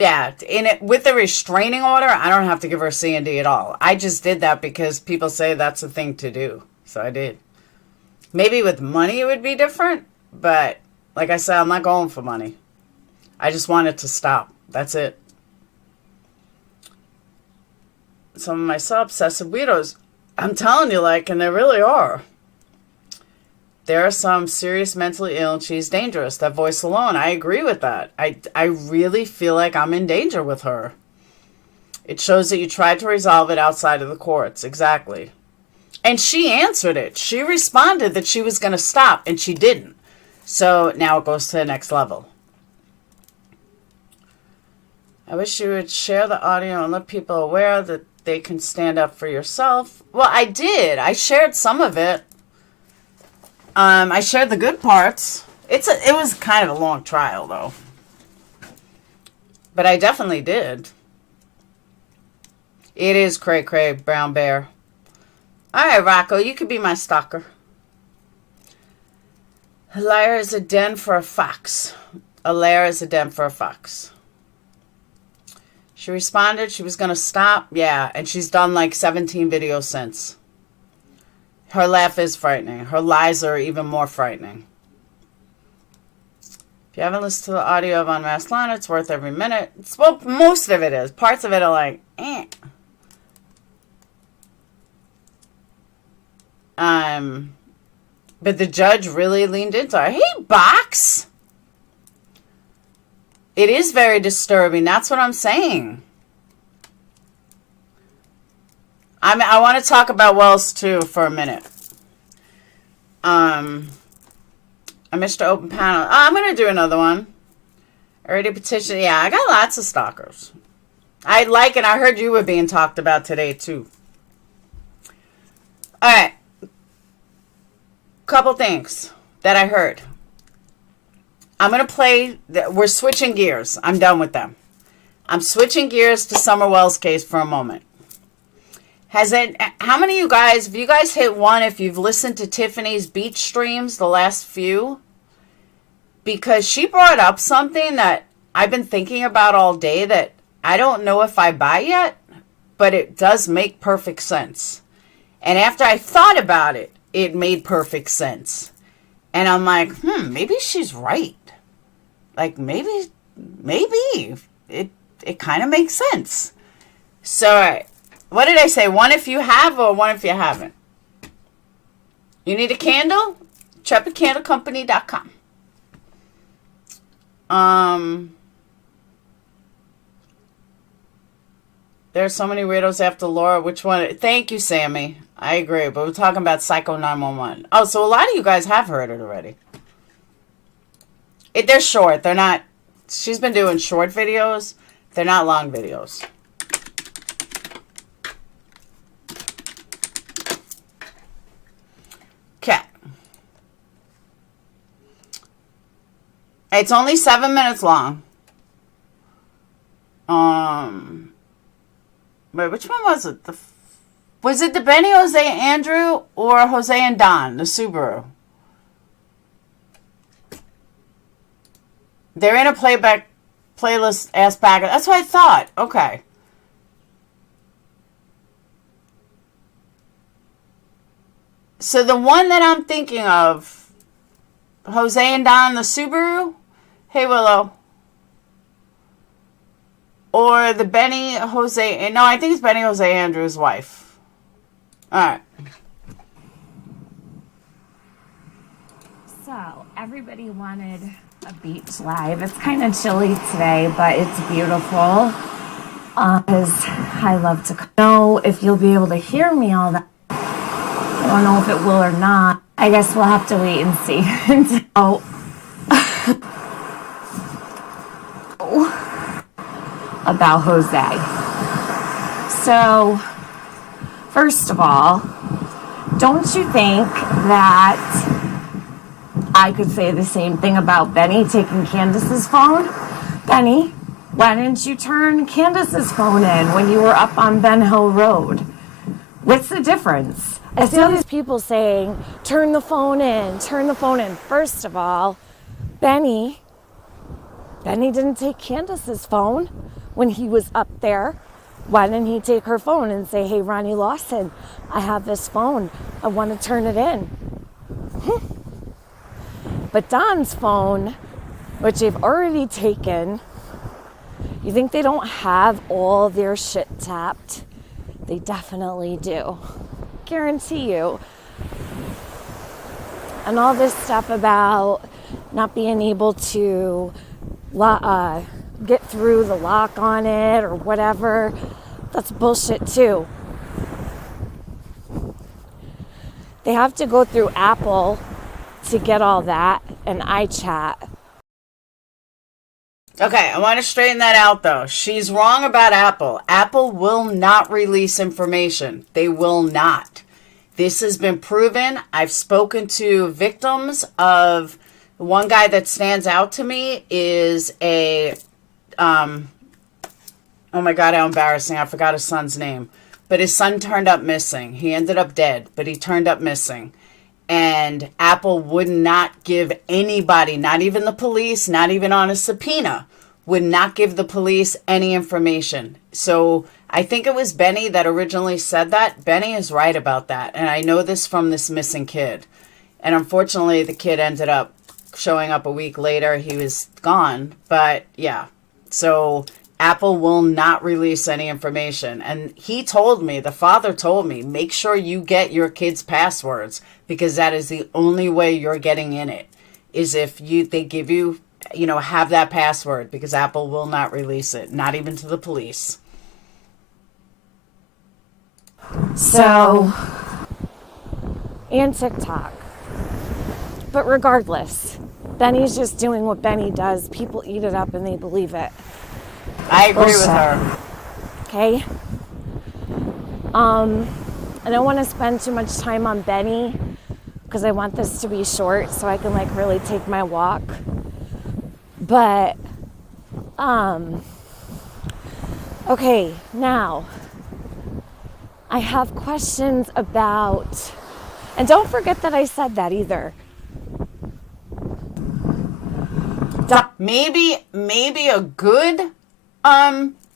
Yeah, with the restraining order, I don't have to give her a C&D at all. I just did that because people say that's the thing to do. So I did. Maybe with money it would be different. But like I said, I'm not going for money. I just want it to stop. That's it. Some of my obsessive weirdos... I'm telling you, like, and there really are. There are some serious mentally ill, and she's dangerous. That voice alone, I agree with that. I really feel like I'm in danger with her. It shows that you tried to resolve it outside of the courts. Exactly. And she answered it. She responded that she was going to stop, and she didn't. So now it goes to the next level. I wish you would share the audio and let people aware that they can stand up for yourself. Well, I did. I shared some of it. I shared the good parts. It was kind of a long trial, though. But I definitely did. It is cray cray, brown bear. All right, Rocco, you could be my stalker. A liar is a den for a fox. A lair is a den for a fox. She responded she was going to stop. Yeah, and she's done like 17 videos since. Her laugh is frightening. Her lies are even more frightening. If you haven't listened to the audio of Unmasked Lana, it's worth every minute. Well, most of it is. Parts of it are like, eh. But the judge really leaned into her. Hey, Box! It is very disturbing. That's what I'm saying. I want to talk about Wells, too, for a minute. I missed the open panel. Oh, I'm going to do another one. Already petitioned. Yeah, I got lots of stalkers. I like it. I heard you were being talked about today, too. All right. Couple things that I heard. I'm going to play. We're switching gears. I'm done with them. I'm switching gears to Summer Wells' case for a moment. How many of you guys, if you guys hit one, if you've listened to Tiffany's beach streams, the last few, because she brought up something that I've been thinking about all day that I don't know if I buy yet, but it does make perfect sense. And after I thought about it, it made perfect sense. And I'm like, maybe she's right. Like, maybe it kind of makes sense. So, what did I say? One if you have or one if you haven't? You need a candle? TrepidCandleCompany.com. There are so many weirdos after Laura. Which one? Thank you, Sammy. I agree, but we're talking about Psycho 911. Oh, so a lot of you guys have heard it already. They're short. They're not... She's been doing short videos. They're not long videos. Okay. It's only 7 minutes long. Wait, which one was it? Was it the Benny, Jose, Andrew, or Jose and Don, the Subaru? They're in a playlist ass bag. That's what I thought. Okay. So the one that I'm thinking of, Jose and Don, the Subaru. Hey, Willow. Or the Benny, Jose... No, I think it's Benny, Jose, Andrew's wife. Alright. So, everybody wanted a beach live. It's kind of chilly today, but it's beautiful. Because I love to know if you'll be able to hear me all that. I don't know if it will or not. I guess we'll have to wait and see. About Jose. So, first of all, don't you think that I could say the same thing about Benny taking Candace's phone? Benny, why didn't you turn Candace's phone in when you were up on Ben Hill Road? What's the difference? I see all these people saying, turn the phone in, turn the phone in. First of all, Benny didn't take Candace's phone when he was up there. Why didn't he take her phone and say, hey, Ronnie Lawson, I have this phone. I want to turn it in. But Don's phone, which they've already taken, you think they don't have all their shit tapped? They definitely do. Guarantee you. And all this stuff about not being able to get through the lock on it or whatever, that's bullshit too. They have to go through Apple to get all that and iChat. Okay, I want to straighten that out though. She's wrong about Apple. Apple will not release information. They will not. This has been proven. I've spoken to victims of... One guy that stands out to me is a... oh my God, how embarrassing. I forgot his son's name. But his son turned up missing. He ended up dead, but he turned up missing. And Apple would not give anybody, not even the police, not even on a subpoena, would not give the police any information. So I think it was Benny that originally said that. Benny is right about that. And I know this from this missing kid. And unfortunately, the kid ended up showing up a week later. He was gone. But yeah, so Apple will not release any information. And he told me, the father told me, make sure you get your kids' passwords, because that is the only way you're getting in it, is if they give you, have that password, because Apple will not release it, not even to the police. So, and TikTok. But regardless, Benny's just doing what Benny does. People eat it up and they believe it. I agree with her. Okay? I don't want to spend too much time on Benny because I want this to be short so I can like really take my walk. But, okay, now I have questions about, and don't forget that I said that either. Maybe a good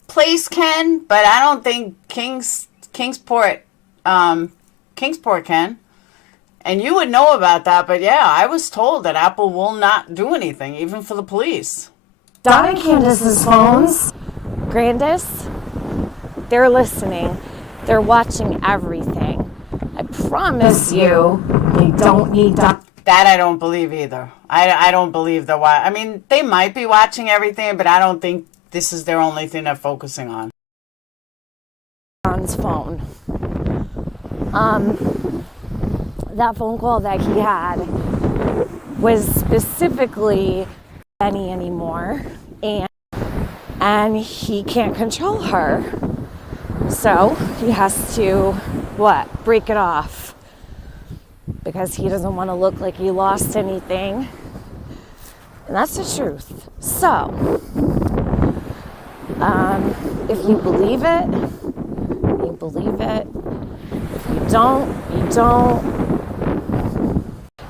place can, but I don't think Kingsport can. And you would know about that, but yeah, I was told that Apple will not do anything, even for the police. Donna and Candace's phones, Grandis, they're listening. They're watching everything. I promise you, they don't need to. That I don't believe either. I don't believe they're I mean, they might be watching everything, but I don't think this is their only thing they're focusing on. John's phone. That phone call that he had was specifically Benny anymore, and he can't control her. So he has to, break it off. Because he doesn't want to look like he lost anything. And that's the truth. So, if you believe it, you believe it. If you don't, you don't.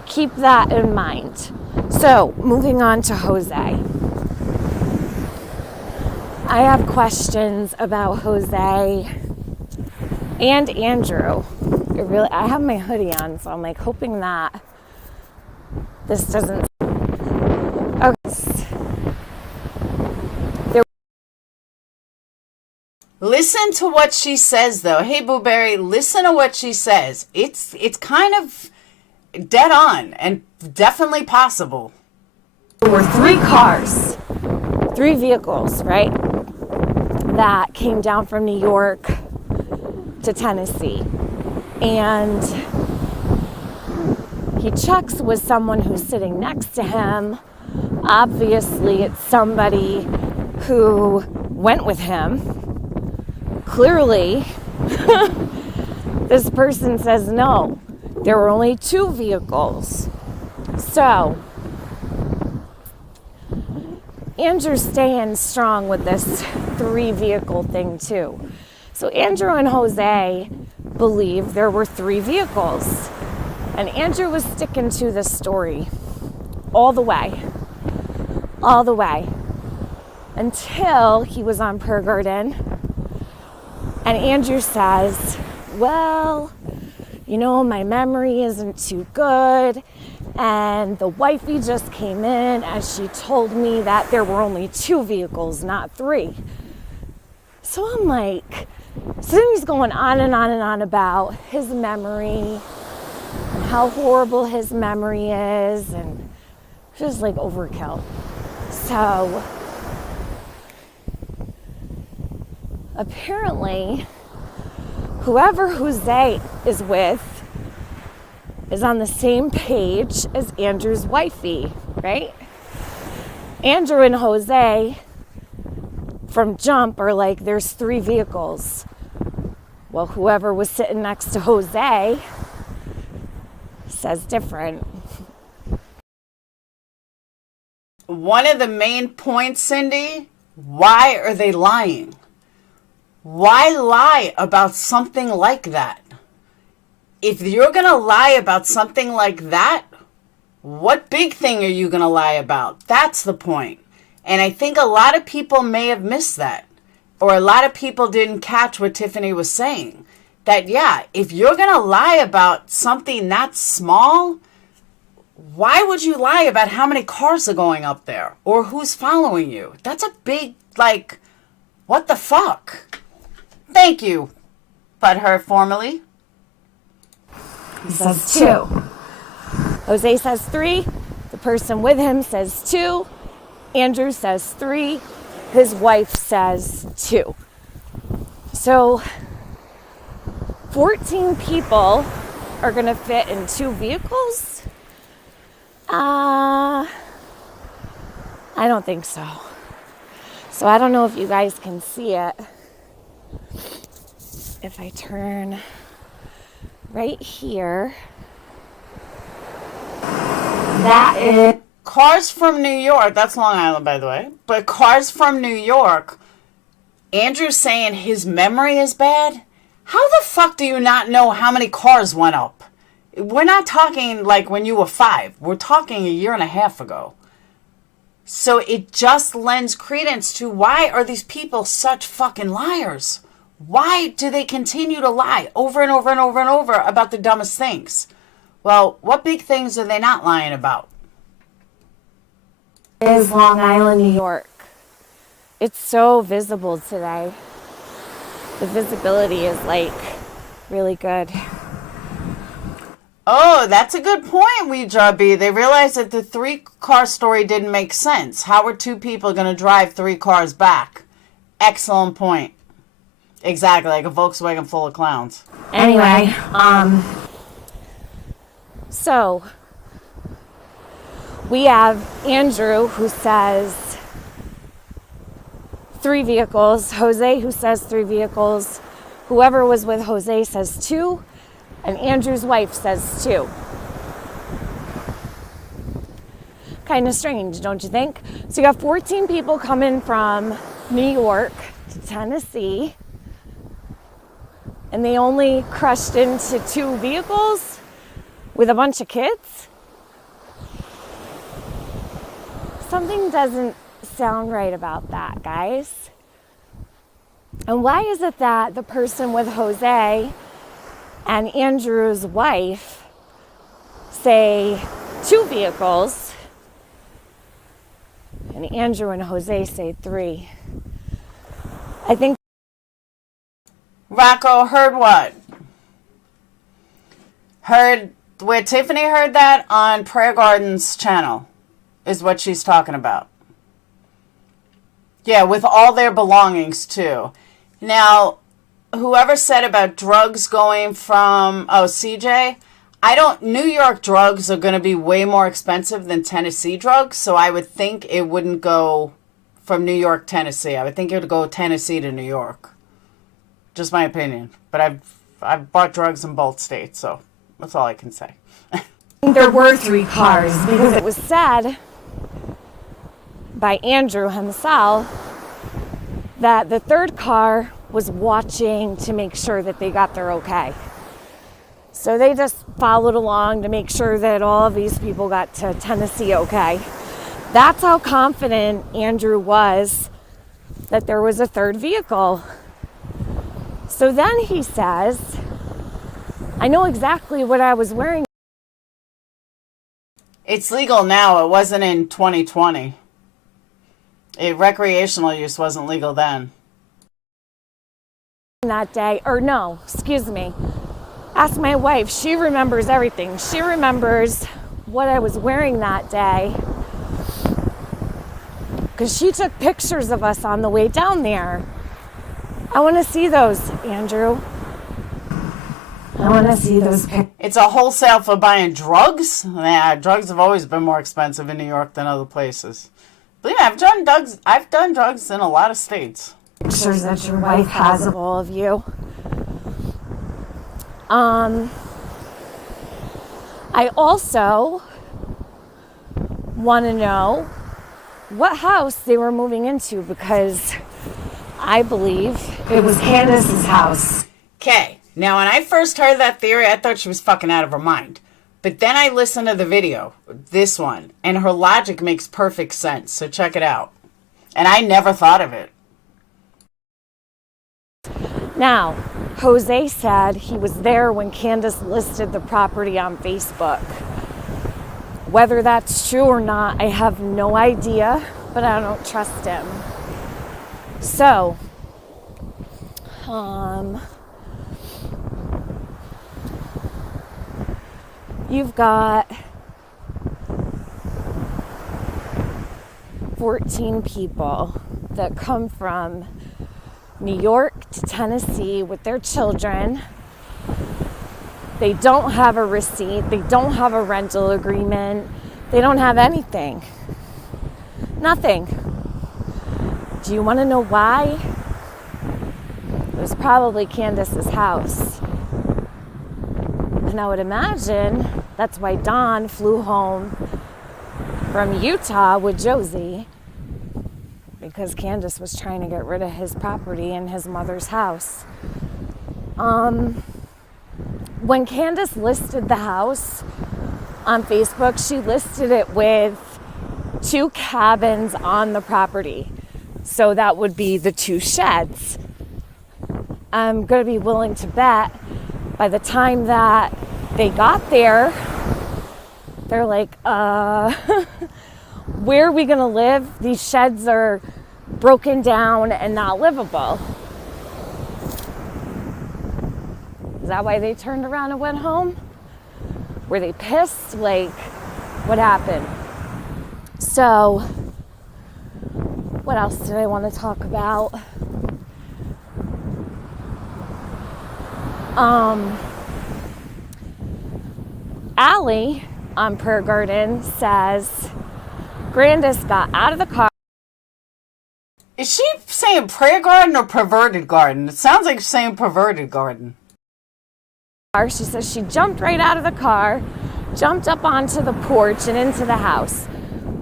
Keep that in mind. So, moving on to Jose. I have questions about Jose and Andrew. I have my hoodie on, so I'm like hoping that this doesn't. Okay. Listen to what she says, though. Hey, Booberry, listen to what she says. It's kind of dead on and definitely possible. There were 3 cars, 3 vehicles, right, that came down from New York to Tennessee. And he checks with someone who's sitting next to him. Obviously, it's somebody who went with him. Clearly, this person says no. There were only 2 vehicles. So, Andrew's staying strong with this 3 vehicle thing too. So Andrew and Jose believe there were 3 vehicles. And Andrew was sticking to this story all the way. All the way. Until he was on Prayer Garden. And Andrew says, well, you know, my memory isn't too good. And the wifey just came in and she told me that there were only 2 vehicles, not 3. So I'm like, so then he's going on and on and on about his memory and how horrible his memory is, and just like overkill. So apparently, whoever Jose is with is on the same page as Andrew's wifey, right? Andrew and Jose from jump are like, there's 3 vehicles. Well, whoever was sitting next to Jose says different. One of the main points, Cindy, why are they lying? Why lie about something like that? If you're going to lie about something like that, what big thing are you going to lie about? That's the point. And I think a lot of people may have missed that. Or a lot of people didn't catch what Tiffany was saying. That, yeah, if you're going to lie about something that small, why would you lie about how many cars are going up there? Or who's following you? That's a big, like, what the fuck? Thank you, Butthurt formerly. He says 2. Jose says 3. The person with him says 2. Andrew says 3. His wife says 2. So 14 people are going to fit in 2 vehicles. I don't think so. So I don't know if you guys can see it. If I turn right here, that is cars from New York. That's Long Island, by the way. But cars from New York. Andrew's saying his memory is bad. How the fuck do you not know how many cars went up? We're not talking like when you were 5. We're talking a year and a half ago. So it just lends credence to, why are these people such fucking liars? Why do they continue to lie over and over and over and over about the dumbest things? Well, what big things are they not lying about? Is Long Island, New York. It's so visible today. The visibility is like really good. Oh, that's a good point, Ouija B. They realized that the 3-car story didn't make sense. How were 2 people going to drive 3 cars back? Excellent point. Exactly, like a Volkswagen full of clowns. Anyway, so we have Andrew who says 3 vehicles, Jose who says 3 vehicles, whoever was with Jose says 2, and Andrew's wife says 2. Kind of strange, don't you think? So you got 14 people coming from New York to Tennessee, and they only crushed into 2 vehicles with a bunch of kids? Something doesn't sound right about that, guys. And why is it that the person with Jose and Andrew's wife say 2 vehicles, and Andrew and Jose say 3? I think. Rocco, heard what? Heard where Tiffany heard that on Prayer Garden's channel is what she's talking about. Yeah, with all their belongings too. Now, whoever said about drugs going from, CJ, New York drugs are going to be way more expensive than Tennessee drugs, so I would think it wouldn't go from New York, Tennessee. I would think it would go Tennessee to New York. Just my opinion. But I've bought drugs in both states, so that's all I can say. There were 3 cars because it was said by Andrew himself that the 3rd car was watching to make sure that they got there okay. So they just followed along to make sure that all of these people got to Tennessee okay. That's how confident Andrew was that there was a 3rd vehicle. So then he says, I know exactly what I was wearing. It's legal now. It wasn't in 2020. Recreational use wasn't legal then. That day, or no, excuse me. Ask my wife. She remembers everything. She remembers what I was wearing that day because she took pictures of us on the way down there. I want to see those, Andrew. I want to see those pictures. It's a wholesale for buying drugs? Yeah, drugs have always been more expensive in New York than other places. Believe me, I've done drugs in a lot of states. Pictures that your wife has of all of you. I also want to know what house they were moving into because I believe it was Candace's house. Okay, now when I first heard that theory, I thought she was fucking out of her mind. But then I listened to the video, this one, and her logic makes perfect sense. So check it out. And I never thought of it. Now, Jose said he was there when Candace listed the property on Facebook. Whether that's true or not, I have no idea, but I don't trust him. So, you've got 14 people that come from New York to Tennessee with their children. They don't have a receipt. They don't have a rental agreement. They don't have anything. Nothing. Do you want to know why? It was probably Candace's house. And I would imagine that's why Don flew home from Utah with Josie, because Candace was trying to get rid of his property and his mother's house. When Candace listed the house on Facebook, she listed it with 2 cabins on the property. So that would be the 2 sheds. I'm going to be willing to bet by the time that they got there, they're like, where are we going to live? These sheds are broken down and not livable. Is that why they turned around and went home? Were they pissed? Like, what happened? So, what else did I want to talk about? Allie on Prayer Garden says Grandis got out of the car. Is she saying prayer garden or perverted garden? It sounds like she's saying perverted garden. She says she jumped right out of the car, jumped up onto the porch and into the house.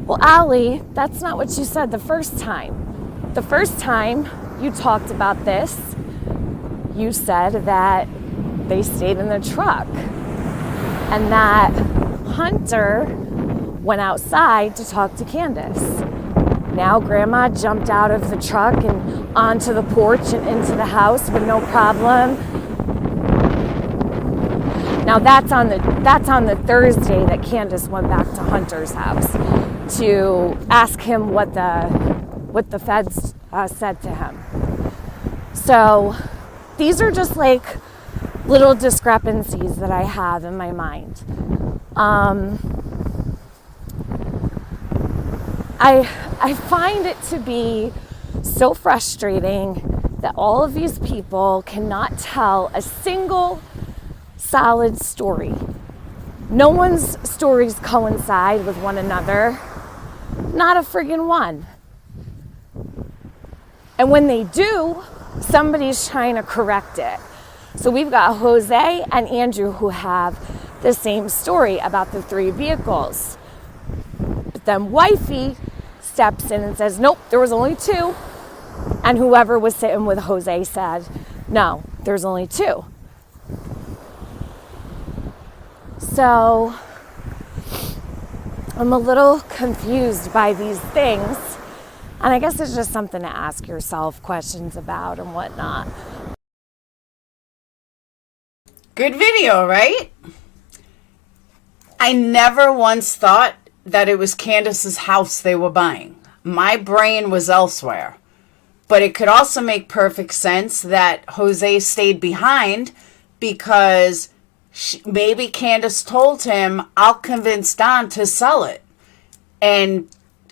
Well, Allie, that's not what you said the first time. The first time you talked about this, you said that they stayed in the truck and that Hunter went outside to talk to Candace. Now Grandma jumped out of the truck and onto the porch and into the house with no problem. Now that's on the Thursday that Candace went back to Hunter's house to ask him what the feds said to him. So these are just like little discrepancies that I have in my mind. I find it to be so frustrating that all of these people cannot tell a single solid story. No one's stories coincide with one another. Not a friggin' one. And when they do, somebody's trying to correct it. So we've got Jose and Andrew who have the same story about the 3 vehicles. But then wifey steps in and says, nope, there was only 2. And whoever was sitting with Jose said, no, there's only 2. So I'm a little confused by these things. And I guess it's just something to ask yourself questions about and whatnot. Good video, right? I never once thought that it was Candace's house they were buying. My brain was elsewhere. But it could also make perfect sense that Jose stayed behind because maybe Candace told him, I'll convince Don to sell it. And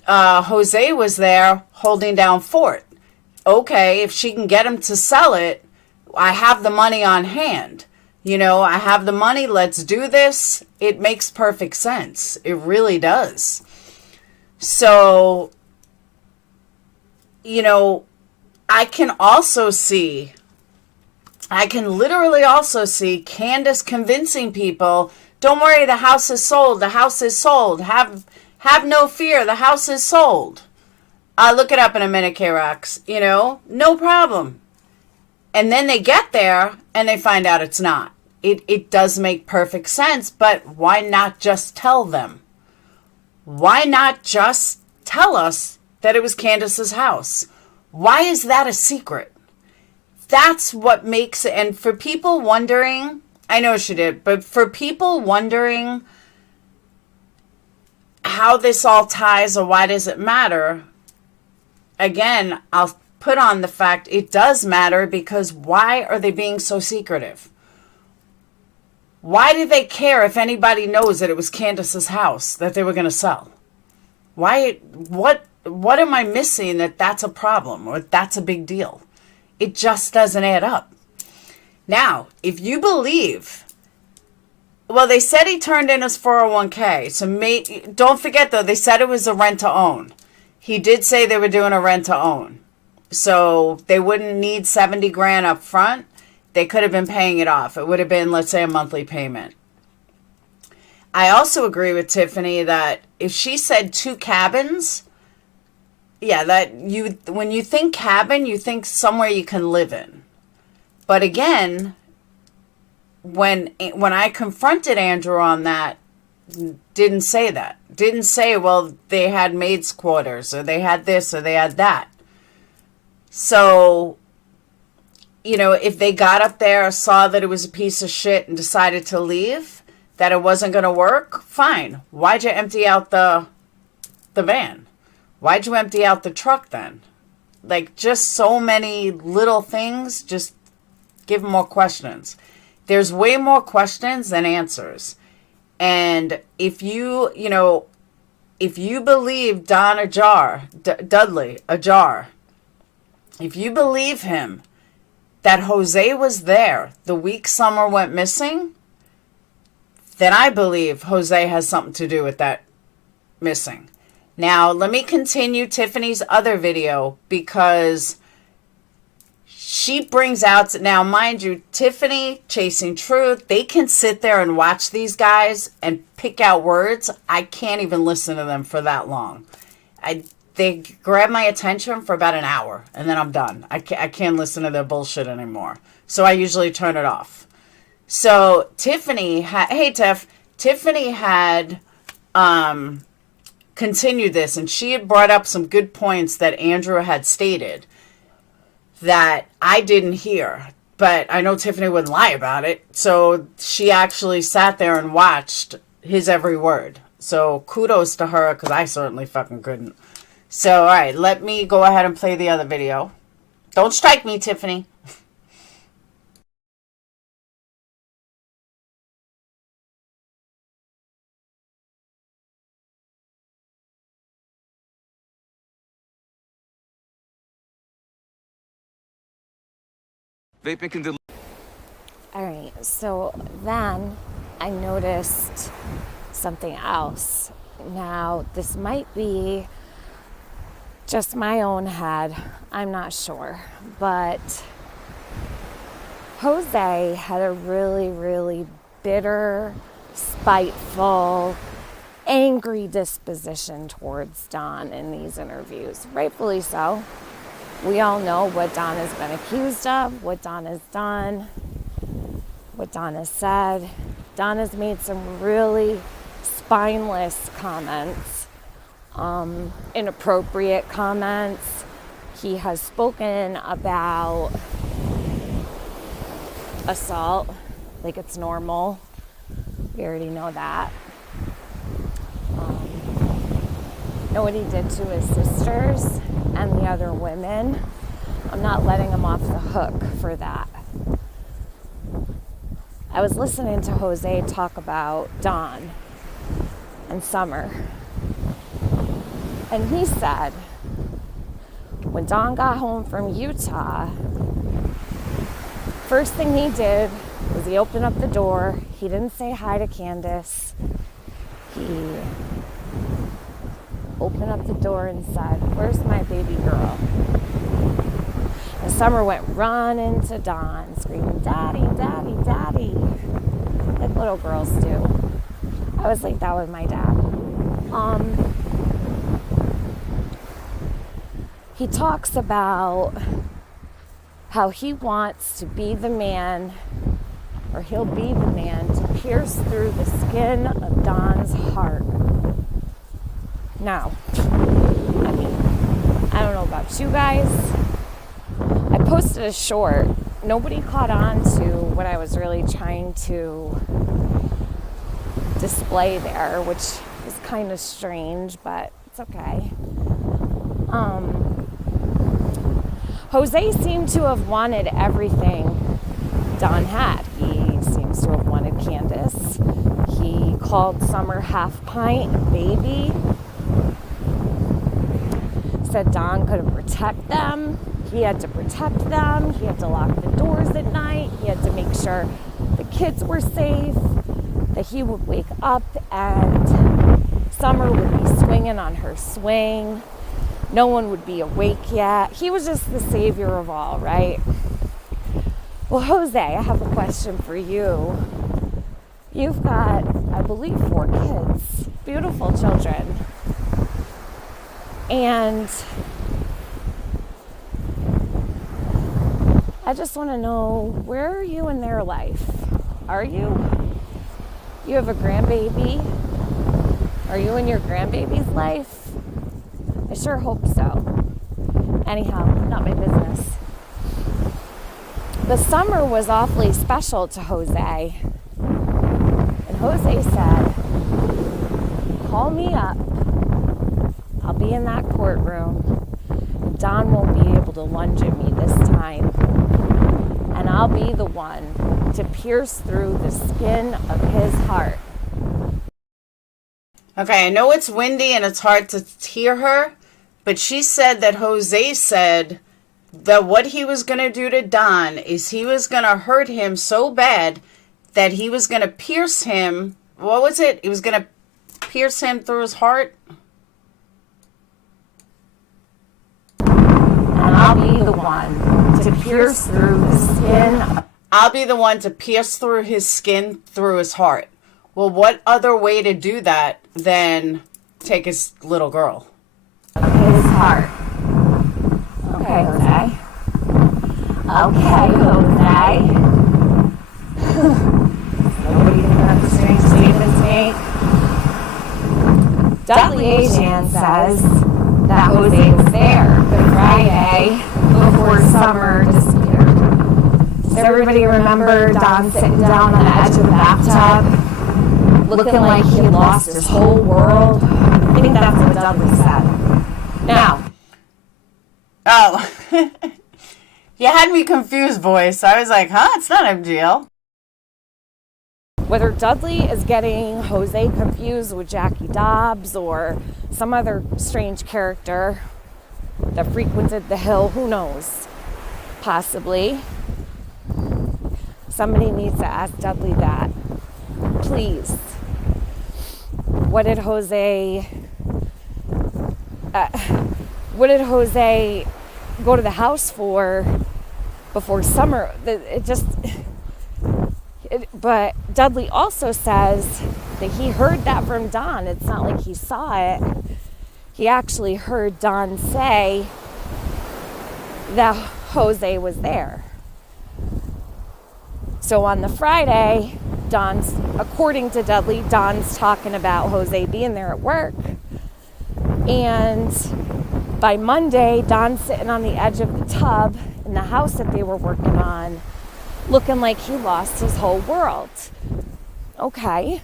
Jose was there holding down fort. Okay, if she can get him to sell it, I have the money on hand. You know, I have the money, let's do this. It makes perfect sense. It really does. So, you know, I can literally also see Candace convincing people, don't worry, the house is sold. The house is sold. Have no fear. The house is sold. I'll look it up in a minute, K-Rox. You know, no problem. And then they get there and they find out it's not. It does make perfect sense, but why not just tell them? Why not just tell us that it was Candace's house? Why is that a secret? That's what makes it. And for people wondering, I know she did, but for people wondering how this all ties or why does it matter, again, I'll put on the fact it does matter, because why are they being so secretive? Why do they care if anybody knows that it was Candace's house that they were going to sell? Why? What am I missing that's a problem or that's a big deal? It just doesn't add up. Now, if you believe Well, they said he turned in his 401k. So don't forget, though, they said it was a rent-to-own. He did say they were doing a rent-to-own. So they wouldn't need 70 grand up front. They could have been paying it off. It would have been, let's say, a monthly payment. I also agree with Tiffany that if she said 2 cabins, yeah, when you think cabin, you think somewhere you can live in. But again, when I confronted Andrew on that, didn't say that. Didn't say, well, they had maids' quarters, or they had this, or they had that. So, you know, if they got up there, saw that it was a piece of shit and decided to leave, that it wasn't going to work, fine. Why'd you empty out the van? Why'd you empty out the truck then? Like, just so many little things, just give more questions. There's way more questions than answers. And if you believe Dudley Ajar, if you believe him that Jose was there the week Summer went missing, then I believe Jose has something to do with that missing. Now, let me continue Tiffany's other video because she brings out, now mind you, Tiffany, Chasing Truth, they can sit there and watch these guys and pick out words. I can't even listen to them for that long. They grab my attention for about an hour and then I'm done. I can't listen to their bullshit anymore. So I usually turn it off. So Tiffany had continued this, and she had brought up some good points that Andrew had stated that I didn't hear. But I know Tiffany wouldn't lie about it. So she actually sat there and watched his every word. So kudos to her, because I certainly fucking couldn't. So, all right, let me go ahead and play the other video. Don't strike me, Tiffany. Vaping can do. All right, so then I noticed something else. Now, this might be just my own head, I'm not sure, but Jose had a really, really bitter, spiteful, angry disposition towards Don in these interviews, rightfully so. We all know what Don has been accused of, what Don has done, what Don has said. Don has made some really spineless comments, inappropriate comments. He has spoken about assault like it's normal. We already know that. Know what he did to his sisters and the other women. I'm not letting him off the hook for that. I was listening to Jose talk about Don and Summer. And he said, when Don got home from Utah, first thing he did was he opened up the door. He didn't say hi to Candace. He opened up the door and said, "Where's my baby girl?" And Summer went running to Don, screaming, "Daddy, Daddy, Daddy," like little girls do. I was like that with my dad. He talks about how he wants to be the man, or he'll be the man, to pierce through the skin of Don's heart. Now, I mean, I don't know about you guys. I posted a short. Nobody caught on to what I was really trying to display there, which is kind of strange, but it's okay. Jose seemed to have wanted everything Don had. He seems to have wanted Candace. He called Summer half pint baby. Said Don couldn't protect them. He had to protect them. He had to lock the doors at night. He had to make sure the kids were safe. that he would wake up and Summer would be swinging on her swing. No one would be awake yet. He was just the savior of all, right? Well, Jose, I have a question for you. You've got, I believe, 4 kids, beautiful children. And I just want to know, where are you in their life? Are you? You have a grandbaby? Are you in your grandbaby's life? I sure hope so. Anyhow, not my business. The summer was awfully special to Jose. And Jose said, call me up. I'll be in that courtroom. Don won't be able to lunge at me this time. And I'll be the one to pierce through the skin of his heart. Okay, I know it's windy and it's hard to hear her, but she said that Jose said that what he was going to do to Don is he was going to hurt him so bad that he was going to pierce him. What was it? He was going to pierce him through his heart? And I'll be the one to pierce through the skin. I'll be the one to pierce through his skin through his heart. Well, what other way to do that than take his little girl? His heart. Okay, Jose. Okay, Jose. Nobody can have a strange statement to make. Dudley Ajan says that Jose was there Good Friday before Summer disappeared. Does everybody remember Don sitting down on the edge of the bathtub, looking like he lost his whole world? I think that's what Dudley said. Now. Oh. You had me confused, voice. I was like, huh? It's not MGL. Whether Dudley is getting Jose confused with Jackie Dobbs or some other strange character that frequented the hill, who knows? Possibly. Somebody needs to ask Dudley that. Please. What did Jose go to the house for before Summer? But Dudley also says that he heard that from Don. It's not like he saw it. He actually heard Don say that Jose was there. So on the Friday, according to Dudley, Don's talking about Jose being there at work. And by Monday, Don's sitting on the edge of the tub in the house that they were working on, looking like he lost his whole world. Okay.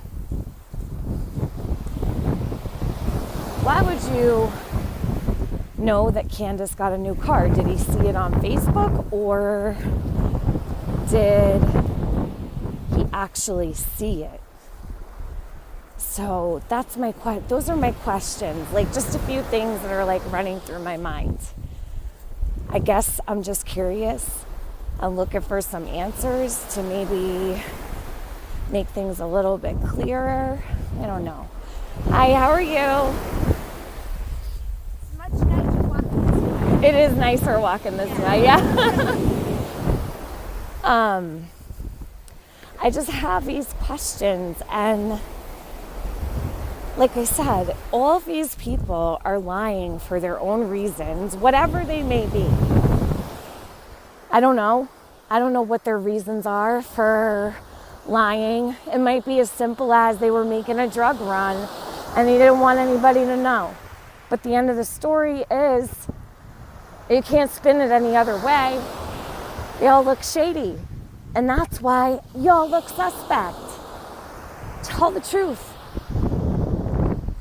Why would you know that Candace got a new car? Did he see it on Facebook, or did he actually see it? So that's those are my questions. Like, just a few things that are like running through my mind. I guess I'm just curious. I'm looking for some answers to maybe make things a little bit clearer. I don't know. Hi, how are you? It's much nicer walking this way. It is nicer walking this way, yeah. I just have these questions, and like I said, all of these people are lying for their own reasons, whatever they may be. I don't know. I don't know what their reasons are for lying. It might be as simple as they were making a drug run and they didn't want anybody to know. But the end of the story is, you can't spin it any other way. They all look shady. And that's why y'all look suspect. Tell the truth.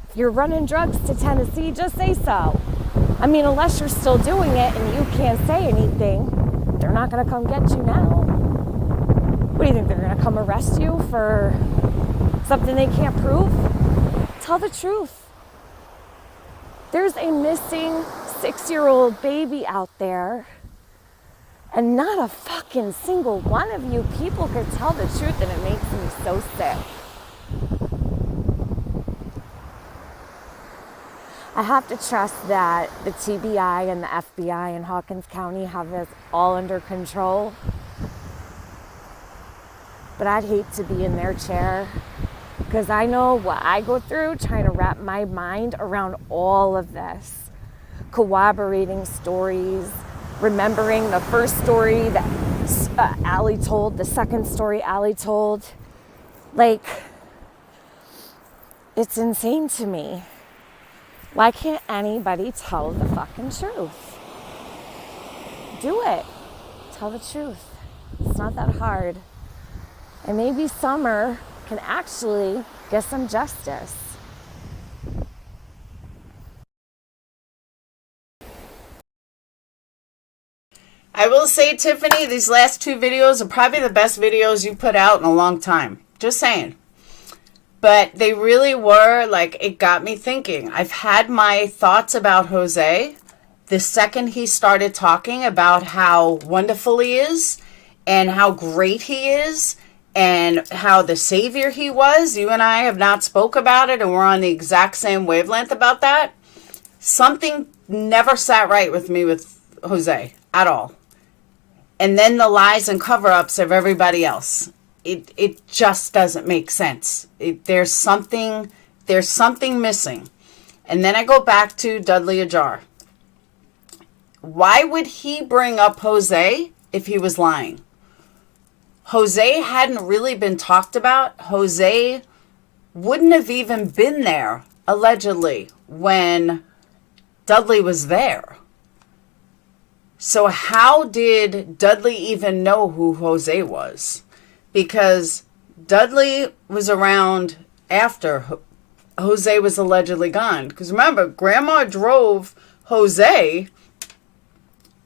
If you're running drugs to Tennessee, just say so. I mean, unless you're still doing it and you can't say anything, they're not going to come get you now. What do you think? They're going to come arrest you for something they can't prove? Tell the truth. There's a missing 6-year-old baby out there, and not a fucking single one of you people could tell the truth, and it makes me so sick. I have to trust that the TBI and the FBI in Hawkins County have this all under control. But I'd hate to be in their chair, because I know what I go through trying to wrap my mind around all of this. Corroborating stories, remembering the first story that Allie told, the second story Allie told. Like, it's insane to me. Why can't anybody tell the fucking truth? Do it. Tell the truth. It's not that hard. And maybe Summer can actually get some justice. I will say, Tiffany, these last 2 videos are probably the best videos you put out in a long time. Just saying. But they really were, like, it got me thinking. I've had my thoughts about Jose the second he started talking about how wonderful he is and how great he is and how the savior he was. You and I have not spoke about it, and we're on the exact same wavelength about that. Something never sat right with me with Jose at all. And then the lies and cover-ups of everybody else. It just doesn't make sense. There's something missing. And then I go back to Dudley Ajar. Why would he bring up Jose if he was lying? Jose hadn't really been talked about. Jose wouldn't have even been there, allegedly, when Dudley was there. So how did Dudley even know who Jose was? Because Dudley was around after Jose was allegedly gone. Because remember, Grandma drove Jose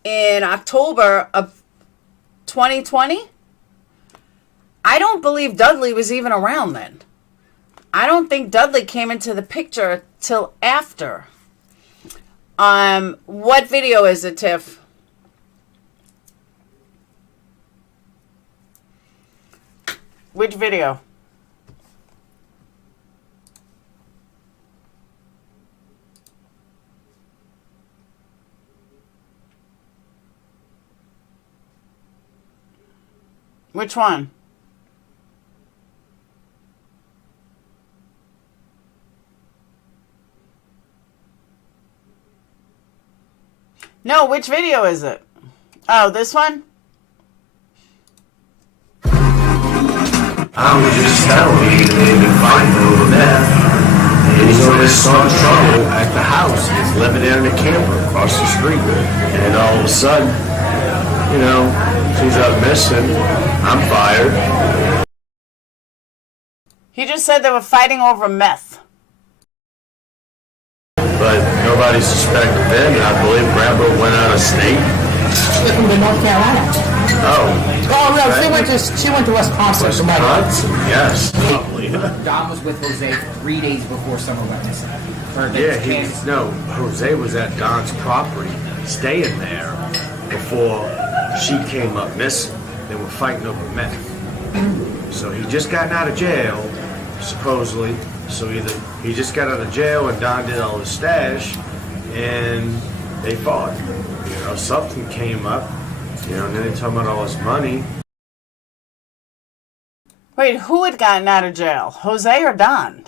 in October of 2020. I don't believe Dudley was even around then. I don't think Dudley came into the picture till after. What video is it, Tiff? Which video? Which one? No, which video is it? Oh, this one? I was just telling you they've been fighting over meth. And he's already starting trouble at the house. He's living there in a camper across the street. And all of a sudden, you know, she's up missing. I'm fired. He just said they were fighting over meth. But nobody suspected them. And I believe Grandpa went out of state. From the North Carolina. Oh, no, she went to Wisconsin. Wisconsin, yes. Probably. Don was with Jose 3 days before Summer went missing. Jose was at Don's property, staying there before she came up missing. They were fighting over meth. So he just gotten out of jail, supposedly. So either he just got out of jail and Don did all his stash, and they fought. You know, something came up. You know, and then they talking about all his money. Wait, who had gotten out of jail? Jose or Don?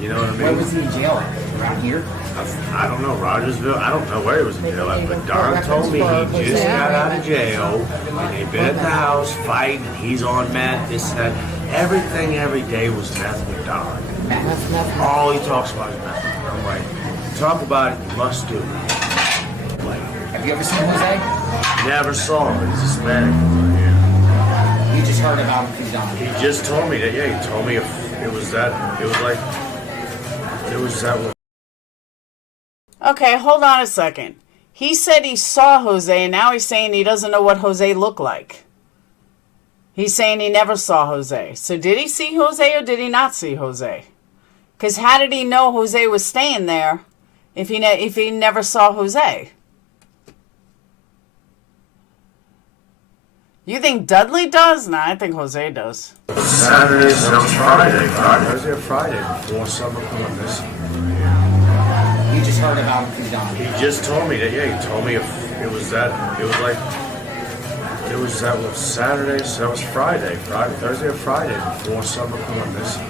You know what I mean? Where was he in jail at? Around here? I don't know, Rogersville. I don't know where he was in jail at, but Don told me he just got out of jail, and they've been at the house fighting, and he's on meth, this and that. Everything every day was meth with Don. All he talks about is meth. I'm like, talk about it, you must do it. Like, Have you ever seen Jose? never saw him. He's Hispanic. You just heard about him through Don. He just told me that. Yeah, he told me if it was that. It was like it was that. Okay, hold on a second. He said he saw Jose, and now he's saying he doesn't know what Jose looked like. He's saying he never saw Jose. So did he see Jose or did he not see Jose? Because how did he know Jose was staying there if he never saw Jose? You think Dudley does? Nah, I think Jose does. Saturday, Friday, Thursday or Friday before Summer went missing. You just heard about him through Don. He just told me that. Yeah, he told me if it was that. It was like that was Saturday. So that was Friday, Thursday or Friday before Summer went missing.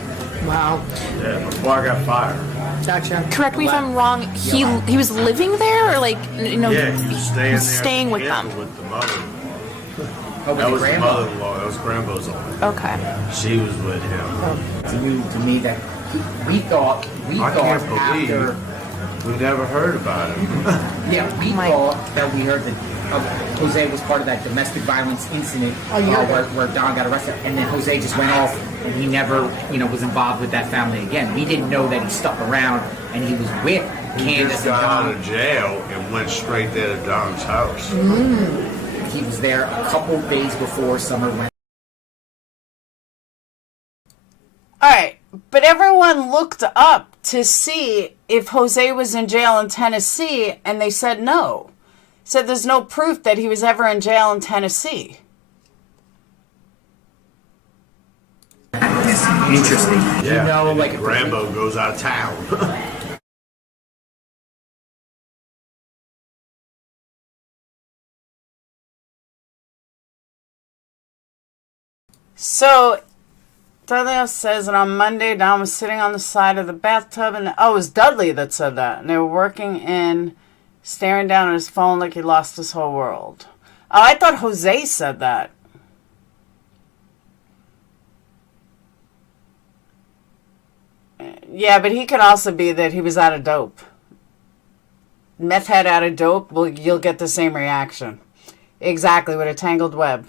Wow. Yeah, before I got fired. Gotcha. Correct me if I'm wrong. He was living there, or like Yeah, he was staying there. staying with them. With the mother. Oh, with That the was the grandma. mother-in-law. That was Grambo's on. Okay. She was with him. To me that we thought I can't believe after. we never heard about him. Yeah, we thought that we heard that Jose was part of that domestic violence incident where Don got arrested, and then Jose just went off, and he never, was involved with that family again. We didn't know that he stuck around and he was with He Candace just and got out Don. of jail and went straight there to Don's house. He was there a couple days before Summer went. All right, but everyone looked up to see if Jose was in jail in Tennessee, and they said no. Said there's no proof that he was ever in jail in Tennessee. Interesting. Yeah, Like Grambo goes out of town. So, Dudley says that on Monday, Don was sitting on the side of the bathtub, and it was Dudley that said that. And they were working in, staring down at his phone like he lost his whole world. Oh, I thought Jose said that. Yeah, but he could also be that he was out of dope. Meth head out of dope, well, you'll get the same reaction. Exactly, with a tangled web.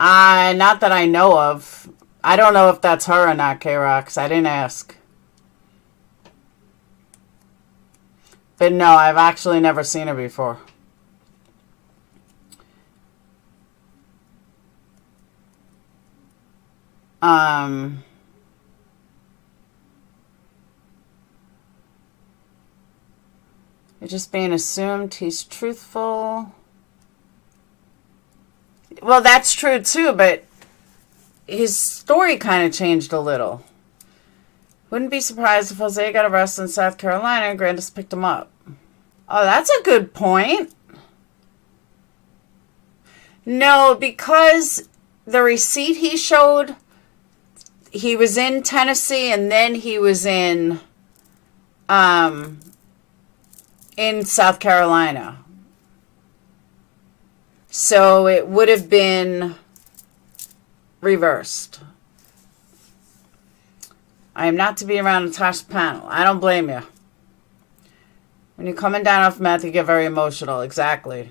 Not that I know of. I don't know if that's her or not, K-Rox. I didn't ask. But no, I've actually never seen her before. It's just being assumed he's truthful. Well, that's true too, but his story kind of changed a little. Wouldn't be surprised if Jose got arrested in South Carolina and Grandis picked him up. Oh, that's a good point. No, because the receipt he showed, he was in Tennessee and then he was in South Carolina. So it would have been reversed. I am not to be around Natasha's panel. I don't blame you. When you're coming down off meth, you get very emotional. Exactly.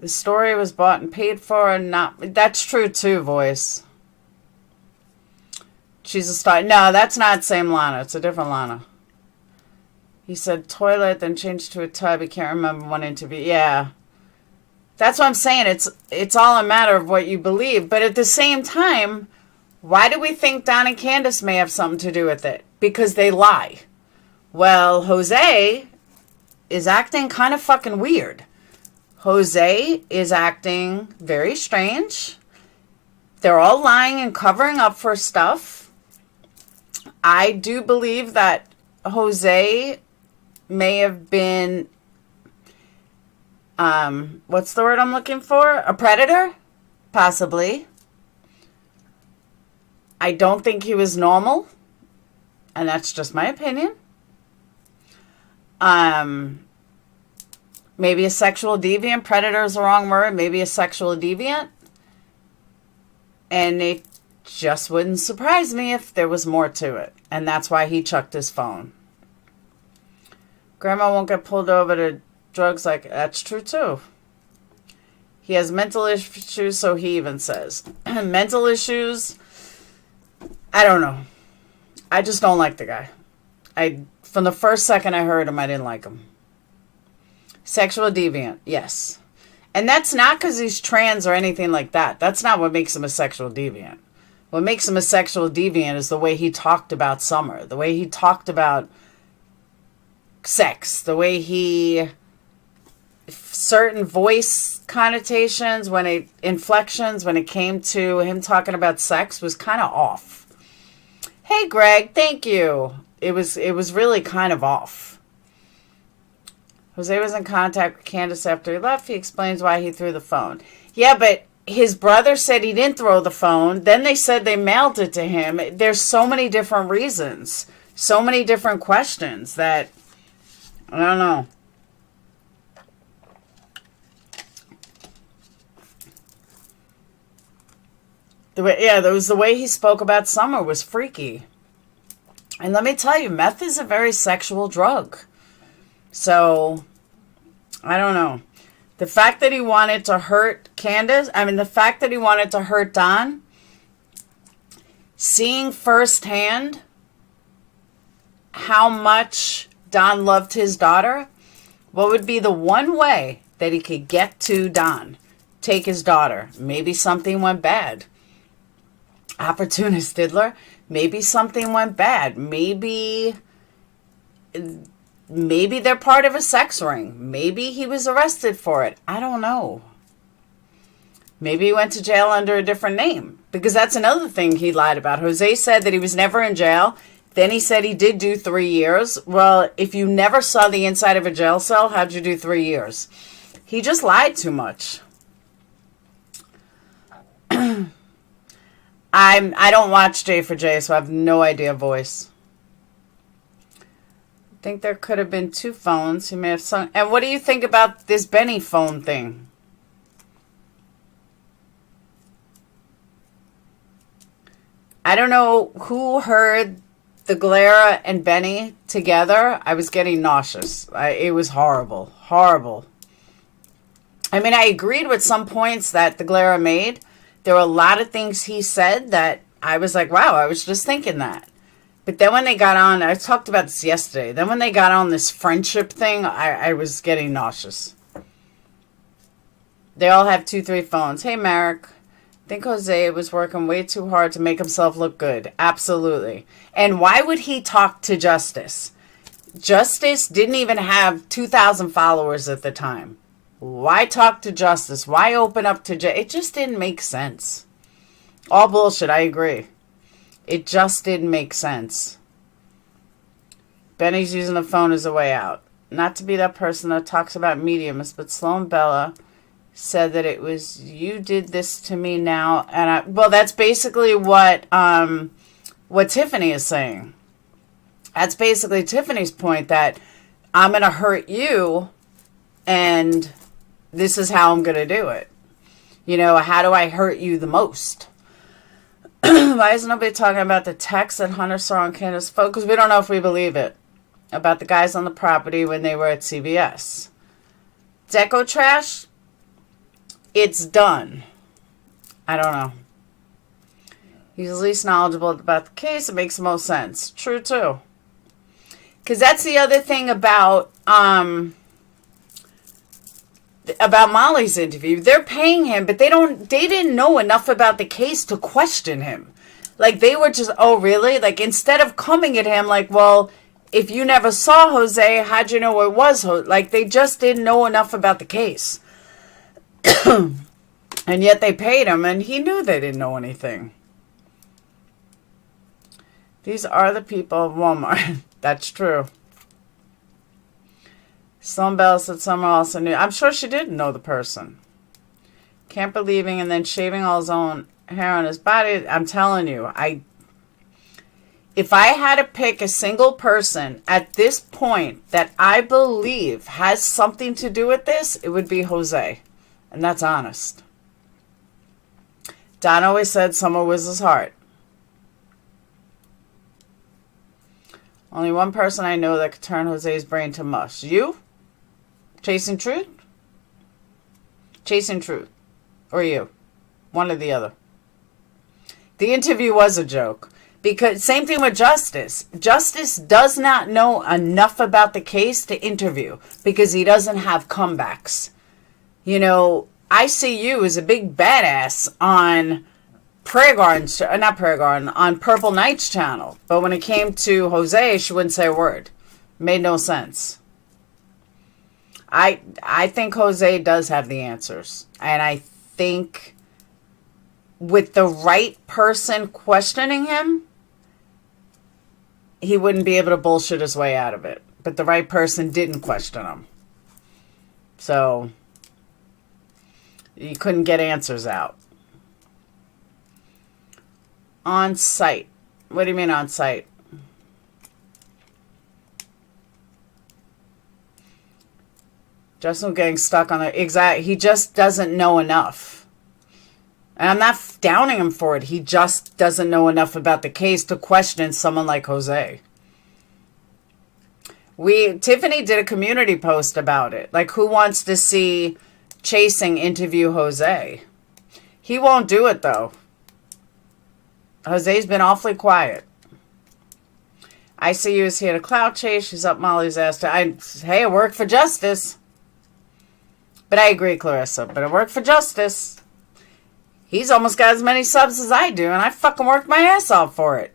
The story was bought and paid for and not... That's true too, voice. She's a star. No, that's not the same Lana. It's a different Lana. He said toilet, then changed to a tub. He can't remember one interview. Yeah. That's what I'm saying. It's all a matter of what you believe. But at the same time, why do we think Don and Candace may have something to do with it? Because they lie. Well, Jose is acting kind of fucking weird. Jose is acting very strange. They're all lying and covering up for stuff. I do believe that Jose may have been, what's the word I'm looking for? A predator? Possibly. I don't think he was normal. And that's just my opinion. Maybe a sexual deviant. Predator is the wrong word. Maybe a sexual deviant. And it just wouldn't surprise me if there was more to it. And that's why he chucked his phone. Grandma won't get pulled over to drugs like... That's true too. He has mental issues, so he even says. Mental issues... I don't know. I just don't like the guy. From the first second I heard him, I didn't like him. Sexual deviant, yes. And that's not because he's trans or anything like that. That's not what makes him a sexual deviant. What makes him a sexual deviant is the way he talked about Summer. The way he talked about sex. The way he certain voice connotations, inflections, when it came to him talking about sex was kind of off. Hey, Greg, thank you. It was really kind of off. Jose was in contact with Candace after he left. He explains why he threw the phone. Yeah, but his brother said he didn't throw the phone. Then they said they mailed it to him. There's so many different reasons, so many different questions that, I don't know. The way he spoke about Summer was freaky. And let me tell you, meth is a very sexual drug. So, I don't know. The fact that he wanted to hurt Candace, the fact that he wanted to hurt Don, seeing firsthand how much Don loved his daughter, what would be the one way that he could get to Don? Take his daughter. Maybe something went bad. Opportunist diddler. Maybe something went bad. Maybe they're part of a sex ring. Maybe he was arrested for it. I don't know. Maybe he went to jail under a different name. Because that's another thing he lied about. Jose said that he was never in jail. Then he said he did do 3 years. Well, if you never saw the inside of a jail cell, how'd you do 3 years? He just lied too much. I don't watch J for J, so I have no idea voice. I think there could have been 2 phones. He may have sung. And what do you think about this Benny phone thing? I don't know who heard the Galera and Benny together. I was getting nauseous. It was horrible. Horrible. I agreed with some points that the Galera made. There were a lot of things he said that I was like, wow, I was just thinking that. But then when they got on, I talked about this yesterday. Then when they got on this friendship thing, I was getting nauseous. They all have 2, 3 phones. Hey, Merrick. I think Jose was working way too hard to make himself look good. Absolutely. And why would he talk to Justice? Justice didn't even have 2,000 followers at the time. Why talk to Justice? Why open up to It just didn't make sense. All bullshit, I agree. It just didn't make sense. Benny's using the phone as a way out. Not to be that person that talks about mediums, but Sloan Bella said that it was, you did this to me now. And well, that's basically what Tiffany is saying. That's basically Tiffany's point, that I'm going to hurt you and this is how I'm going to do it. How do I hurt you the most? Why is nobody talking about the text that Hunter saw on Candace's phone? Because we don't know if we believe it. About the guys on the property when they were at CVS. Deco trash? It's done. I don't know. He's the least knowledgeable about the case. It makes the most sense. True, too. Because that's the other thing about Molly's interview. They're paying him, but they didn't know enough about the case to question him. Like, they were just, oh, really? Like, instead of coming at him like, well, if you never saw Jose, how'd you know it was Jose? Like, they just didn't know enough about the case. And yet they paid him, and he knew they didn't know anything. These are the people of Walmart. That's true. Sloan Bell said someone also knew. I'm sure she didn't know the person. Can't believing and then shaving all his own hair on his body. I'm telling you, if I had to pick a single person at this point that I believe has something to do with this, it would be Jose. And that's honest. Don always said Summer was his heart. Only one person I know that could turn Jose's brain to mush. You? Chasing truth? Chasing truth. Or you? One or the other. The interview was a joke. Because same thing with Justice. Justice does not know enough about the case to interview. Because he doesn't have comebacks. I see you as a big badass on on Purple Knight's channel. But when it came to Jose, she wouldn't say a word. Made no sense. I think Jose does have the answers. And I think with the right person questioning him, he wouldn't be able to bullshit his way out of it. But the right person didn't question him. So you couldn't get answers out. On site. What do you mean on site? Justin getting stuck on the exact. He just doesn't know enough. And I'm not downing him for it. He just doesn't know enough about the case to question someone like Jose. Tiffany did a community post about it. Like, who wants to see Chasing interview Jose? He won't do it, though. Jose's been awfully quiet. ICU is here to clout chase. She's up Molly's ass. Hey, it worked for justice. But I agree, Clarissa. But it worked for justice. He's almost got as many subs as I do, and I fucking worked my ass off for it.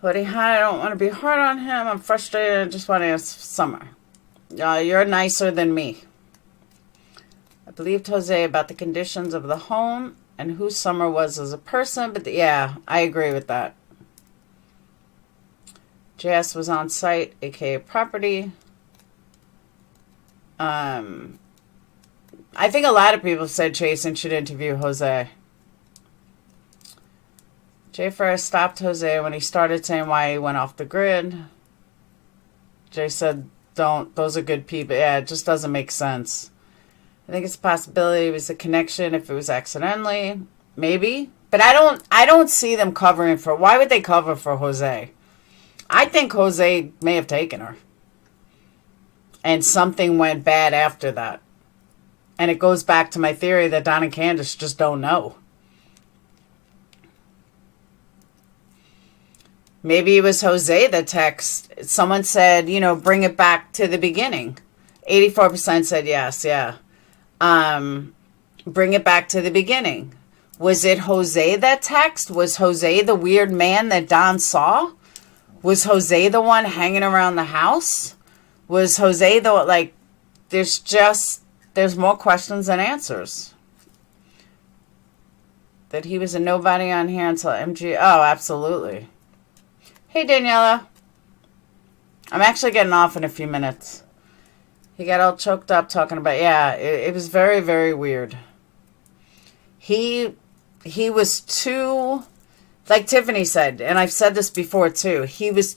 Hoodie, hi, I don't want to be hard on him. I'm frustrated. I just want to ask Summer. You're nicer than me. I believed Jose about the conditions of the home and who Summer was as a person, but yeah, I agree with that. JS was on site, aka property. I think a lot of people said Chasen should interview Jose. Jay first stopped Jose when he started saying why he went off the grid. Jay said, don't, those are good people. Yeah, it just doesn't make sense. I think it's a possibility it was a connection if it was accidentally. Maybe. But I don't see them covering for, why would they cover for Jose? I think Jose may have taken her. And something went bad after that. And it goes back to my theory that Don and Candace just don't know. Maybe it was Jose that texted. Someone said, bring it back to the beginning. 84% said yes, yeah. Bring it back to the beginning. Was it Jose that texted? Was Jose the weird man that Don saw? Was Jose the one hanging around the house? Was Jose the, there's more questions than answers. That he was a nobody on here until MG. Oh, absolutely. Hey, Daniela. I'm actually getting off in a few minutes. He got all choked up talking about, it was very, very weird. He was too, like Tiffany said, and I've said this before too, he was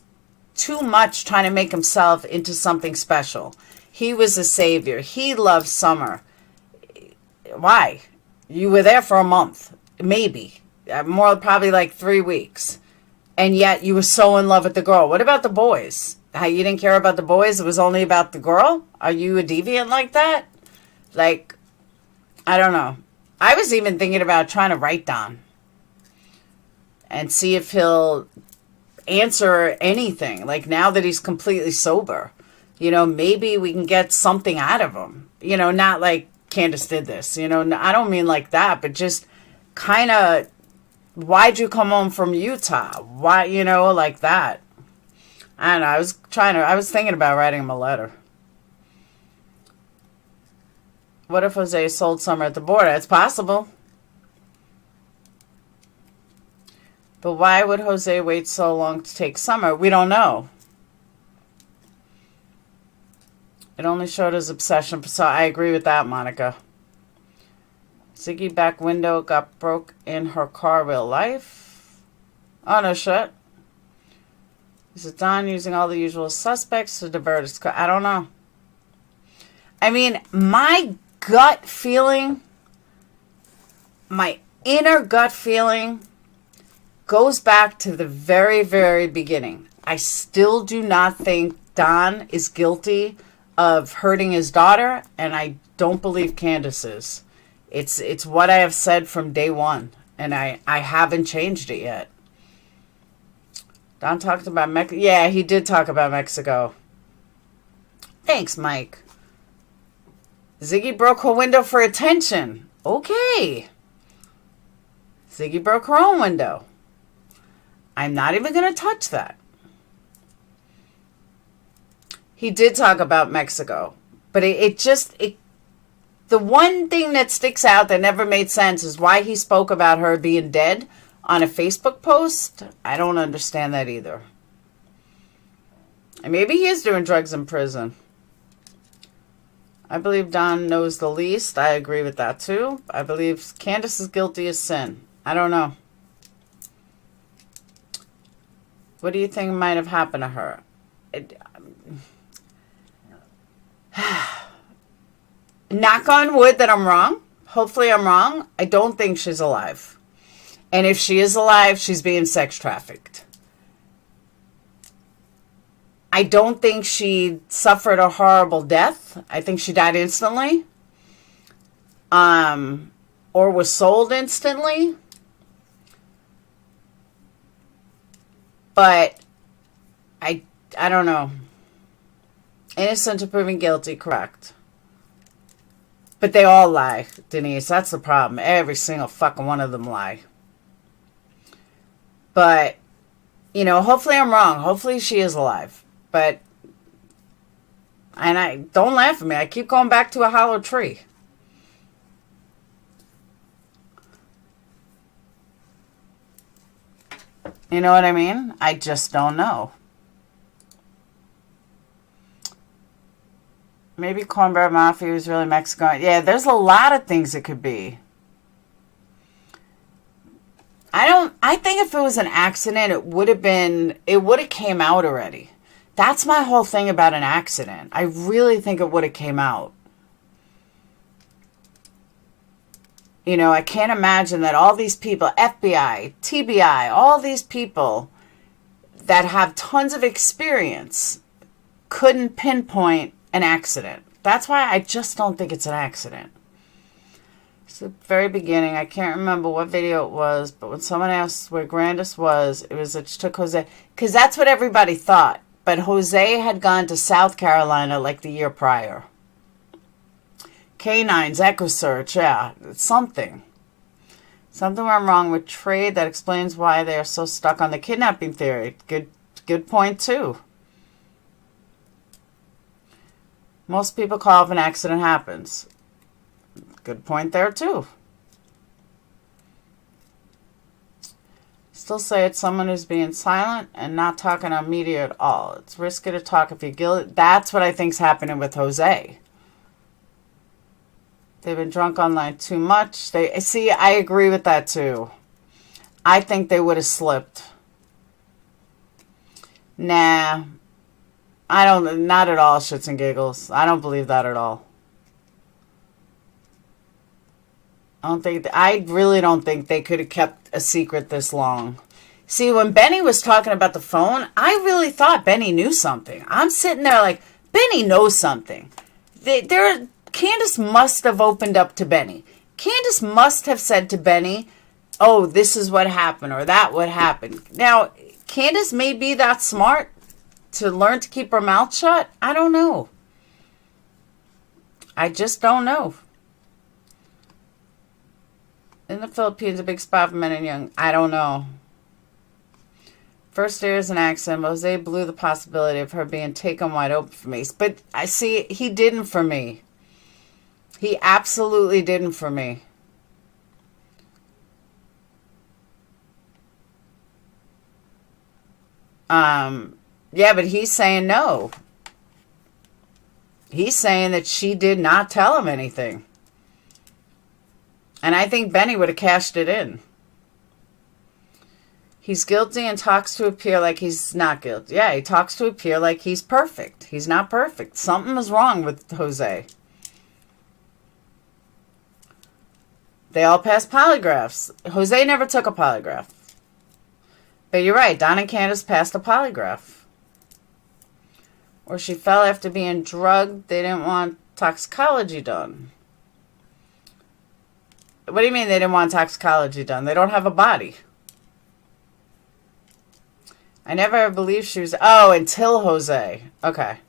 too much trying to make himself into something special. He was a savior. He loved Summer. Why? You were there for a month. Maybe. More, probably like 3 weeks. And yet you were so in love with the girl. What about the boys? How you didn't care about the boys? It was only about the girl? Are you a deviant like that? Like, I don't know. I was even thinking about trying to write Don. And see if he'll answer anything. Like, now that he's completely sober. Maybe we can get something out of him. Not like Candace did this. I don't mean like that. But just kind of, why'd you come home from Utah? Why, like that. I don't know. I was thinking about writing him a letter. What if Jose sold Summer at the border? It's possible. But why would Jose wait so long to take Summer? We don't know. It only showed his obsession. So I agree with that, Monica. Ziggy back window got broke in her car real life. Oh, no shit. Is it Don using all the usual suspects to divert his car? I don't know. I mean, my gut feeling, my inner gut feeling goes back to the very, very beginning. I still do not think Don is guilty of hurting his daughter, and I don't believe Candace is. It's what I have said from day one, and I haven't changed it yet. Don talked about Mexico. Yeah, he did talk about Mexico. Thanks, Mike. Ziggy broke her window for attention. Okay. Ziggy broke her own window. I'm not even going to touch that. He did talk about Mexico, but the one thing that sticks out that never made sense is why he spoke about her being dead on a Facebook post. I don't understand that either. And maybe he is doing drugs in prison. I believe Don knows the least. I agree with that too. I believe Candace is guilty as sin. I don't know. What do you think might have happened to her? Knock on wood that I'm wrong. Hopefully I'm wrong. I don't think she's alive. And if she is alive, she's being sex trafficked. I don't think she suffered a horrible death. I think she died instantly. Or was sold instantly. But I don't know. Innocent to proven guilty, correct. But they all lie, Denise. That's the problem. Every single fucking one of them lie. But, you know, hopefully I'm wrong. Hopefully she is alive. But, and I, don't laugh at me. I keep going back to a hollow tree. You know what I mean? I just don't know. Maybe Cornbread Mafia was really Mexican. Yeah, there's a lot of things it could be. I think if it was an accident, it would have came out already. That's my whole thing about an accident. I really think it would have came out. You know, I can't imagine that all these people, FBI, TBI, all these people that have tons of experience couldn't pinpoint an accident. That's why I just don't think it's an accident. It's the very beginning. I can't remember what video it was, but when someone asked where Grandis was, it was that she took Jose. Because that's what everybody thought. But Jose had gone to South Carolina like the year prior. Canines, Echo Search, yeah, something. Something went wrong with trade that explains why they are so stuck on the kidnapping theory. Good point, too. Most people call if an accident happens. Good point there, too. Still say it's someone who's being silent and not talking on media at all. It's risky to talk if you're guilty. That's what I think's happening with Jose. They've been drunk online too much. See, I agree with that, too. I think they would have slipped. Nah. Not at all, shits and giggles. I don't believe that at all. I really don't think they could have kept a secret this long. See, when Benny was talking about the phone, I really thought Benny knew something. I'm sitting there like, Benny knows something. Candace must have opened up to Benny. Candace must have said to Benny, oh, this is what happened, or that what happened. Now, Candace may be that smart to learn to keep her mouth shut. I don't know. I just don't know. In the Philippines, a big spot for men and young. I don't know. First there is an accident. Jose blew the possibility of her being taken wide open for me. But I see, he didn't for me. He absolutely didn't for me. Yeah, but he's saying no. He's saying that she did not tell him anything. And I think Benny would have cashed it in. He's guilty and talks to appear like he's not guilty. Yeah, he talks to appear like he's perfect. He's not perfect. Something is wrong with Jose. They all passed polygraphs. Jose never took a polygraph. But you're right, Don and Candace passed a polygraph. Or she fell after being drugged. They didn't want toxicology done. What do you mean they didn't want toxicology done? They don't have a body. I never believed she was... Oh, until Jose. Okay.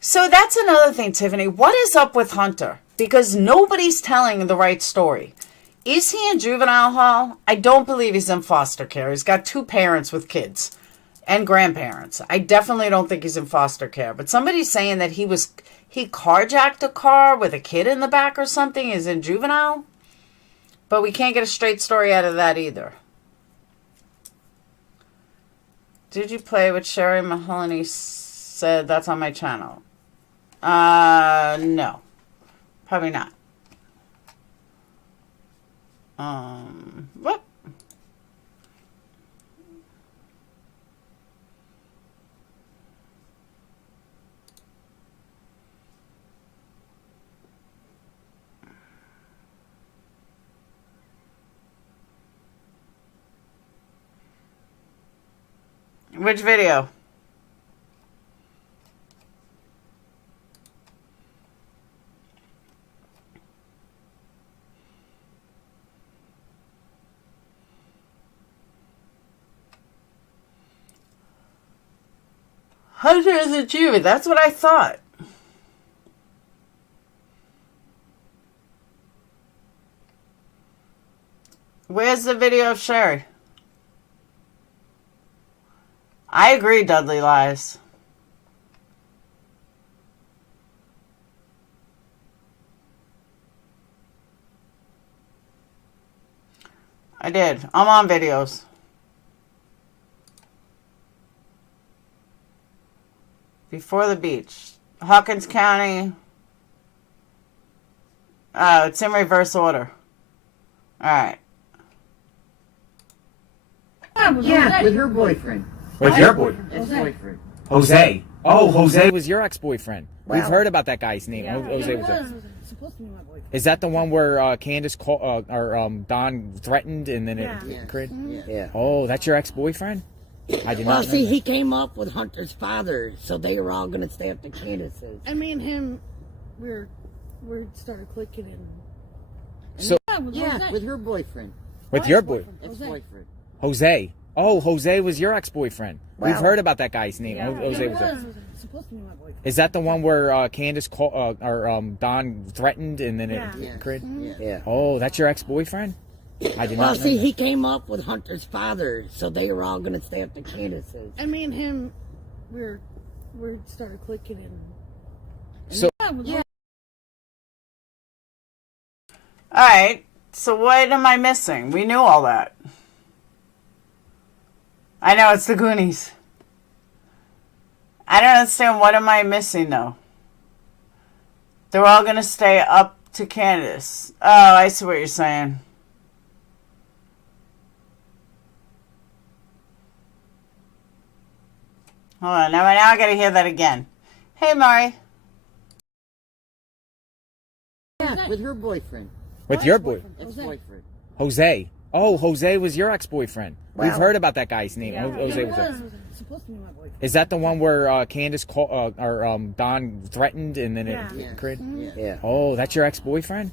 So that's another thing, Tiffany. What is up with Hunter? Because nobody's telling the right story. Is he in juvenile hall? I don't believe he's in foster care. He's got 2 parents with kids. and grandparents. I definitely don't think he's in foster care. But somebody's saying that he carjacked a car with a kid in the back or something, is in juvenile. But we can't get a straight story out of that either. Did you play with Sherry Mahoney? Said that's on my channel. No. Probably not. What? Which video? Hunter is a Jew. That's what I thought. Where's the video of Sherry? I agree, Dudley lies. I did. I'm on videos. Before the beach. Hawkins County. Oh, it's in reverse order. Alright. Yeah, with her boyfriend. With your boyfriend? Ex-boyfriend. Jose. Oh, Jose was your ex-boyfriend. We've heard about that guy's name. Yeah. Jose was it. Supposed to be my boyfriend. Is that the one where Candace Don threatened and then Yeah. it cried? Yeah. Oh, that's your ex-boyfriend? I did Well, not know see, that. he came up with Hunter's father, so they were all going to stay up to Candace's. And me and him, we started clicking and So Yeah, with her boyfriend. with your boyfriend? Ex-boyfriend. Jose. Oh, Jose was your ex-boyfriend. We've Wow. heard about that guy's name. Yeah. Jose was it. Supposed to be my boyfriend. Is that the one where Candace Don threatened and then Yeah. it cried? Yeah. Oh, that's your ex-boyfriend? I did Well, not know see, that. he came up with Hunter's father, so they were all going to stay up to Candace's. And me and him, we started clicking and So yeah. Alright, so what am I missing? We knew all that. I know, it's the Goonies. I don't understand, what am I missing, though? They're all going to stay up to Candace. Oh, I see what you're saying. Hold on, now I got to hear that again. Hey, Mari. Yeah, with her boyfriend. with your boyfriend? Ex-boyfriend. Jose. Oh, Jose was your ex-boyfriend. We've Wow. heard about that guy's name. Yeah. Jose was it. Supposed to be my boyfriend. Is that the one where Candace Don threatened and then Yeah. it cried? Yeah. Oh, that's your ex-boyfriend?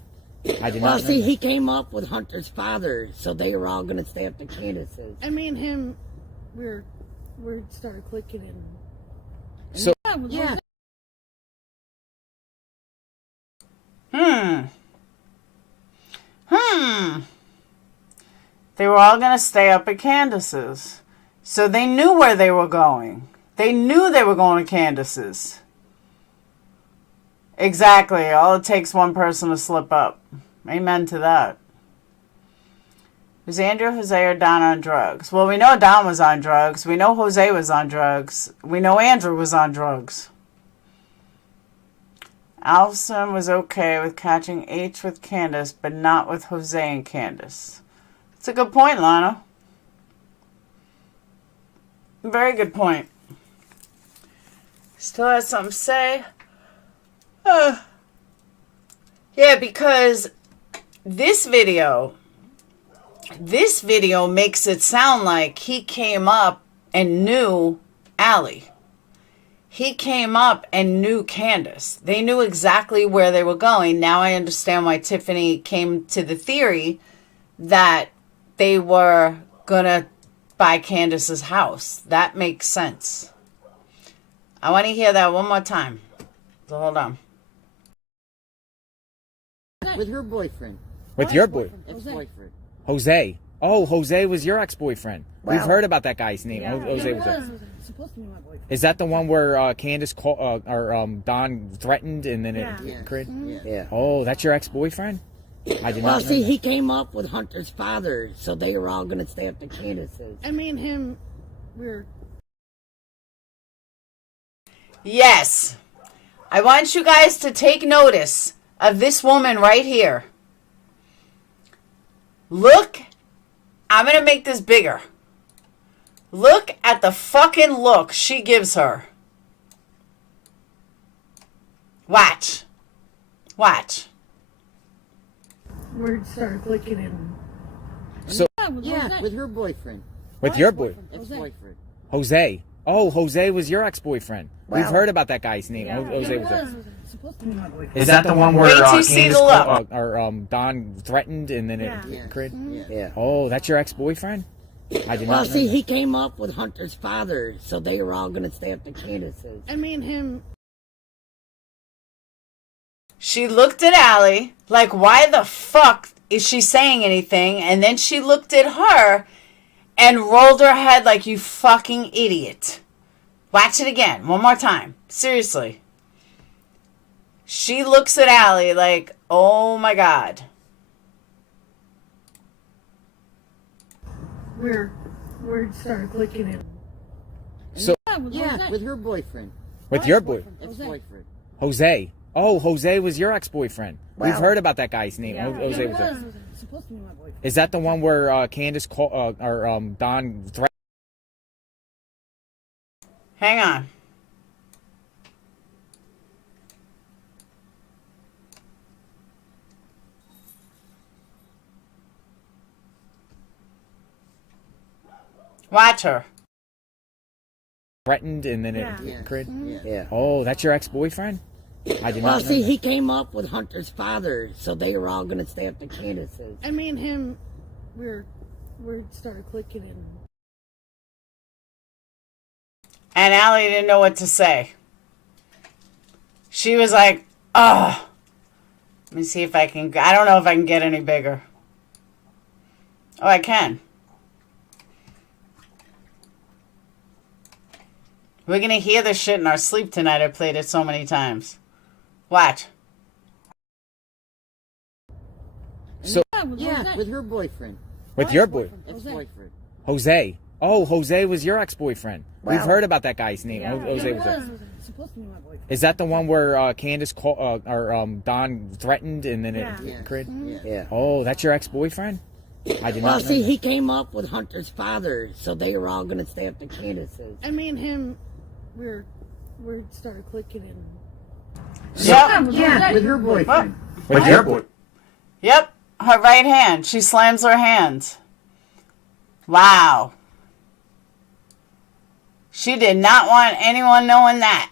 I did Well, not know see, that. he came up with Hunter's father, so they were all going to stay up to Candace's. And me and him, we started clicking and So Yeah. They were all going to stay up at Candace's. So they knew where they were going. They knew they were going to Candace's. Exactly. All it takes one person to slip up. Amen to that. Was Andrew, Jose, or Don on drugs? Well, we know Don was on drugs. We know Jose was on drugs. We know Andrew was on drugs. Alison was okay with catching H with Candace, but not with Jose and Candace. It's a good point, Lana. Very good point. Still has something to say? Yeah, because this video makes it sound like he came up and knew Allie. He came up and knew Candace. They knew exactly where they were going. Now I understand why Tiffany came to the theory that they were going to buy Candace's house. That makes sense. I want to hear that one more time. So hold on. With her boyfriend. with your boyfriend? Ex-boyfriend. Jose. Oh, Jose was your ex-boyfriend. We've Wow. heard about that guy's name. Jose was. Supposed to be my boyfriend. Is that the one where Candace Don threatened and then it created? Yeah. Oh, that's your ex-boyfriend? I did Well, not know see, that. he came up with Hunter's father, so they were all going to stay at the Candace's. And me and him, we're Yes. I want you guys to take notice of this woman right here. Look, I'm going to make this bigger. Look at the fucking look she gives her. Watch. Watch. words started clicking and So Yeah, with her boyfriend. with your boy, Ex-boyfriend. Jose. Oh, Jose was your ex-boyfriend. We've Wow. heard about that guy's name. Jose was. supposed to be my boyfriend. Is that the one where Wait till you see the look. Don threatened and then Yeah. it created? Yeah. Oh, that's your ex-boyfriend? I did Well, not know see, that. he came up with Hunter's father, so they were all going to stay at the Candace's. And me and him, She looked at Allie like, why the fuck is she saying anything? And then she looked at her and rolled her head like, you fucking idiot. Watch it again. One more time. Seriously. She looks at Allie like, oh my God. words started clicking and So Yeah, with her boyfriend. with your boy, Ex-boyfriend. Jose. Oh, Jose was your ex-boyfriend. We've Wow. heard about that guy's name. Jose was. supposed to be my boyfriend. Is that the one where Candace Don threatened? Hang on. Watch her. Threatened and then Yeah. it created? Yeah. Oh, that's your ex-boyfriend? I did Well, not know see, that. he came up with Hunter's father, so they were all going to stay at the Candace's. And me and him, words started clicking and Allie didn't know what to say. She was like, oh. Let me see if I can. I don't know if I can get any bigger. Oh, I can. We're going to hear this shit in our sleep tonight. I played it so many times. Watch. So Yeah, with her boyfriend. with your boy, Ex-boyfriend. Jose. Oh, Jose was your ex-boyfriend. We've Wow. heard about that guy's name. Jose was. supposed to be my boyfriend. Is that the one where Candace Don threatened and then it created? Yeah. Oh, that's your ex-boyfriend? I did Well, not know see, that. he came up with Hunter's father, so they were all going to stay at the Candace's. And me and him, words started clicking and Yep. Yeah, with her boyfriend. With your boy. Yep. Her right hand. She slams her hand. Wow. She did not want anyone knowing that.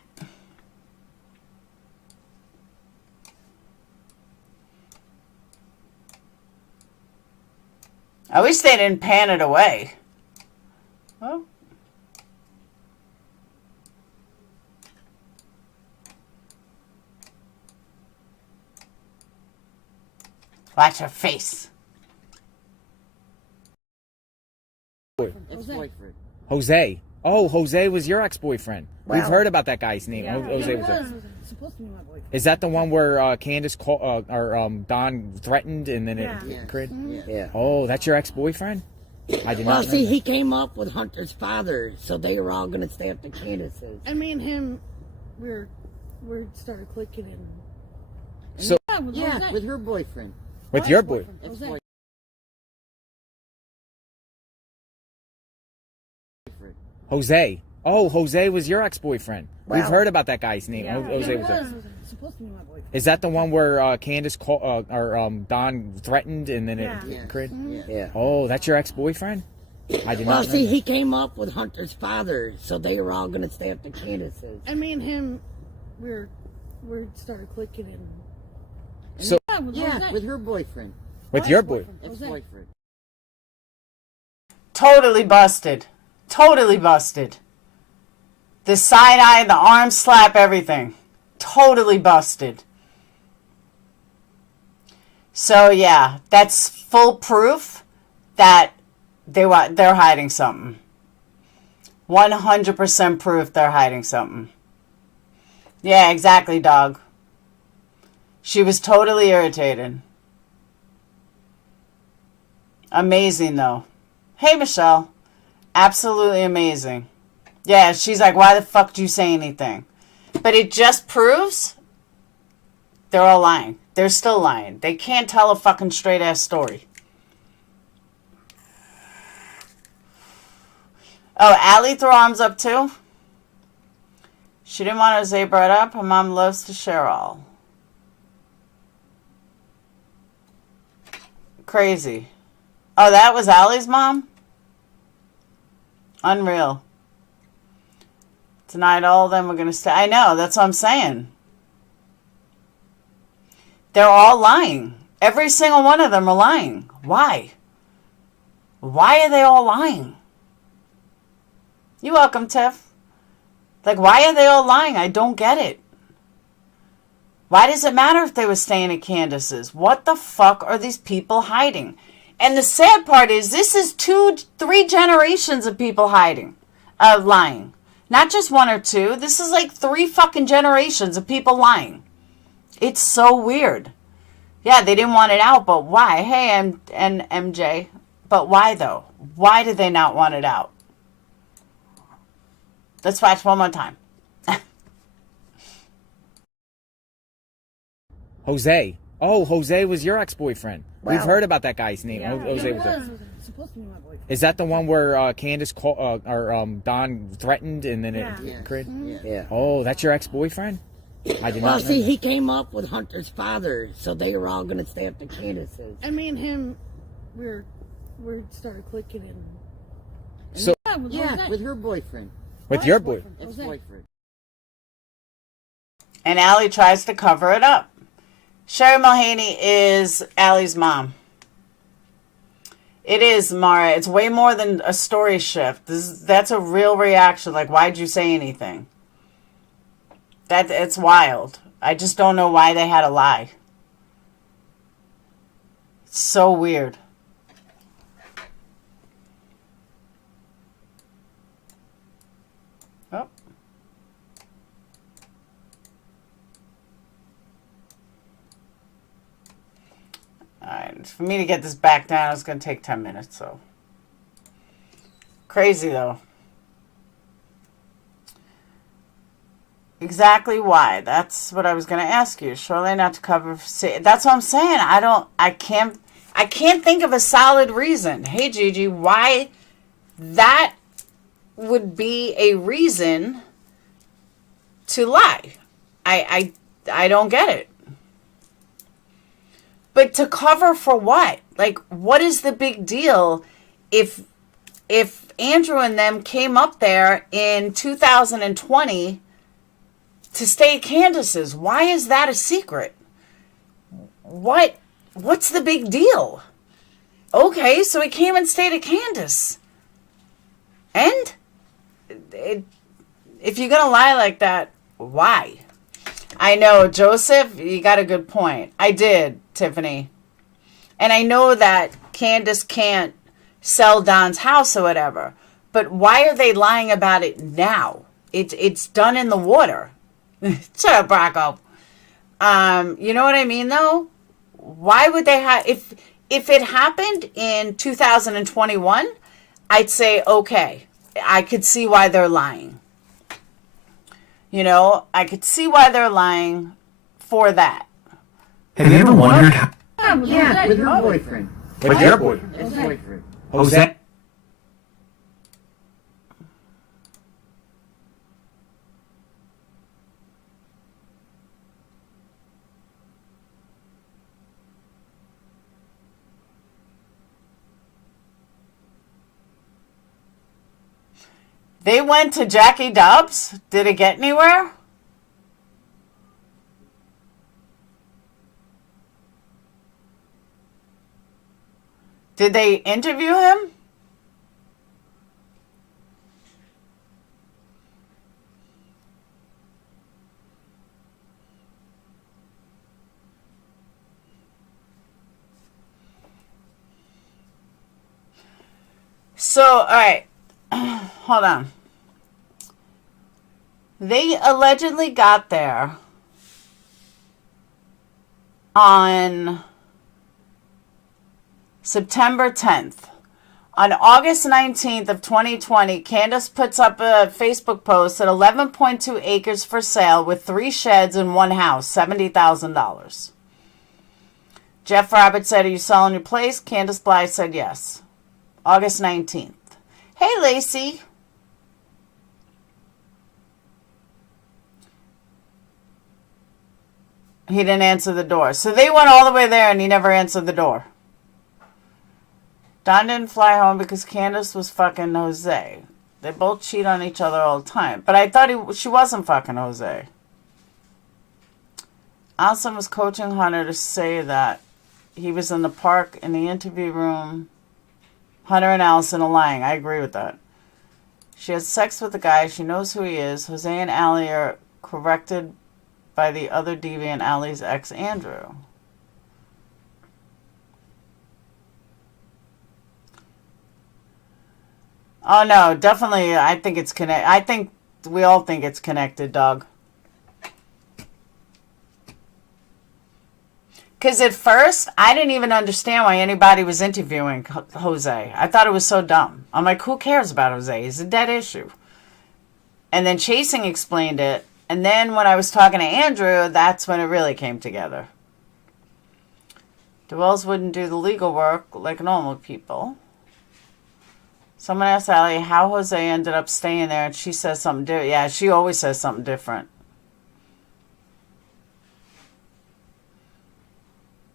I wish they didn't pan it away. Oh. Watch her face. Ex-boyfriend. Jose. Oh, Jose was your ex-boyfriend. We've Wow. heard about that guy's name. Jose was. supposed to be my boyfriend. Is that the one where Candace Don threatened and then it created? Yeah. Oh, that's your ex-boyfriend? I did Well, not know see, that. he came up with Hunter's father, so they were all going to stay at the Candace's. And me and him, words started clicking and So Yeah, with her boyfriend. with your boy, Ex-boyfriend. Jose. Oh, Jose was your ex-boyfriend. We've Wow. heard about that guy's name. Jose was. supposed to be my boyfriend. Is that the one where Candace Don threatened and then it created? Yeah. Oh, that's your ex-boyfriend? I did Well, not know see, that. he came up with Hunter's father, so they were all going to stay at the Candace's. And me and him, words started clicking and So Yeah, with her boyfriend. with your boy, Ex-boyfriend. Totally busted. Totally busted. The side eye, the arm slap, everything. Totally busted. So yeah, that's full proof that They're hiding something. 100% proof they're hiding something. Yeah, exactly, dog. She was totally irritated. Amazing, though. Hey, Michelle. Absolutely amazing. Yeah, she's like, why the fuck do you say anything? But it just proves they're all lying. They're still lying. They can't tell a fucking straight-ass story. Oh, Allie threw arms up, too? She didn't want Jose brought up. Her mom loves to share all. Crazy. Oh, that was Allie's mom? Unreal. Tonight, all of them are going to stay. I know. That's what I'm saying. They're all lying. Every single one of them are lying. Why? Why are they all lying? You're welcome, Tiff. Like, why are they all lying? I don't get it. Why does it matter if they were staying at Candace's? What the fuck are these people hiding? And the sad part is this is 2-3 generations of people hiding, lying. Not just 1 or 2. This is like 3 fucking generations of people lying. It's so weird. Yeah, they didn't want it out, but why? Hey, and MJ. But why, though? Why did they not want it out? Let's watch one more time. Jose. Oh, Jose was your ex-boyfriend. We've heard about that guy's name. Yeah. Jose was there. Supposed to be my boyfriend. Is that the one where Candace Don threatened and then it created? Mm-hmm. Yeah. Oh, that's your ex-boyfriend? I did Well, not know see, that. he came up with Hunter's father, so they were all going to stay at the Candace's. And me and him, we started clicking and So Yeah, with her boyfriend. with your boyfriend. Ex-boyfriend. And Allie tries to cover it up. Sherry Mulhaney is Allie's mom. It is, Mara. It's way more than a story shift. That's a real reaction. Like, why'd you say anything? It's wild. I just don't know why they had to lie. It's so weird. Oh. Alright, for me to get this back down, it's going to take 10 minutes, so. Crazy, though. Exactly why. That's what I was going to ask you. Surely not to cover. See, that's what I'm saying. I can't think of a solid reason. Hey, Gigi, why that would be a reason to lie. I don't get it. But to cover for what? Like, what is the big deal if Andrew and them came up there in 2020 to stay at Candace's? Why is that a secret? What's the big deal? Okay, so he came and stayed at Candace. And if you're going to lie like that, why? I know, Joseph, you got a good point. I did, Tiffany. And I know that Candace can't sell Don's house or whatever. But why are they lying about it now? It's done in the water. Shut up, Bracco. You know what I mean, though? Why would they have... If it happened in 2021, I'd say, okay, I could see why they're lying. You know, I could see why they're lying for that. Have you ever wondered how... Yeah, with her boyfriend. With your boyfriend. Ex-boyfriend. Jose. They went to Jackie Dubs? Did it get anywhere? Did they interview him? So, all right. Hold on. They allegedly got there on September 10th. On August 19th of 2020, Candace puts up a Facebook post at 11.2 acres for sale with 3 sheds and 1 house, $70,000. Jeff Roberts said, "Are you selling your place?" Candace Bly said yes. August 19th. Hey, Lacey. He didn't answer the door. So they went all the way there and he never answered the door. Don didn't fly home because Candace was fucking Jose. They both cheat on each other all the time. But I thought she wasn't fucking Jose. Allison was coaching Hunter to say that he was in the park in the interview room. Hunter and Allison are lying. I agree with that. She has sex with the guy. She knows who he is. Jose and Allie are corrected by the other deviant, Allie's ex, Andrew. Oh, no, definitely, I think it's connected. I think we all think it's connected, dog. Because at first, I didn't even understand why anybody was interviewing Jose. I thought it was so dumb. I'm like, who cares about Jose? He's a dead issue. And then Chasing explained it. And then when I was talking to Andrew, that's when it really came together. DeWells wouldn't do the legal work like normal people. Someone asked Allie how Jose ended up staying there, and she says something different. Yeah, she always says something different.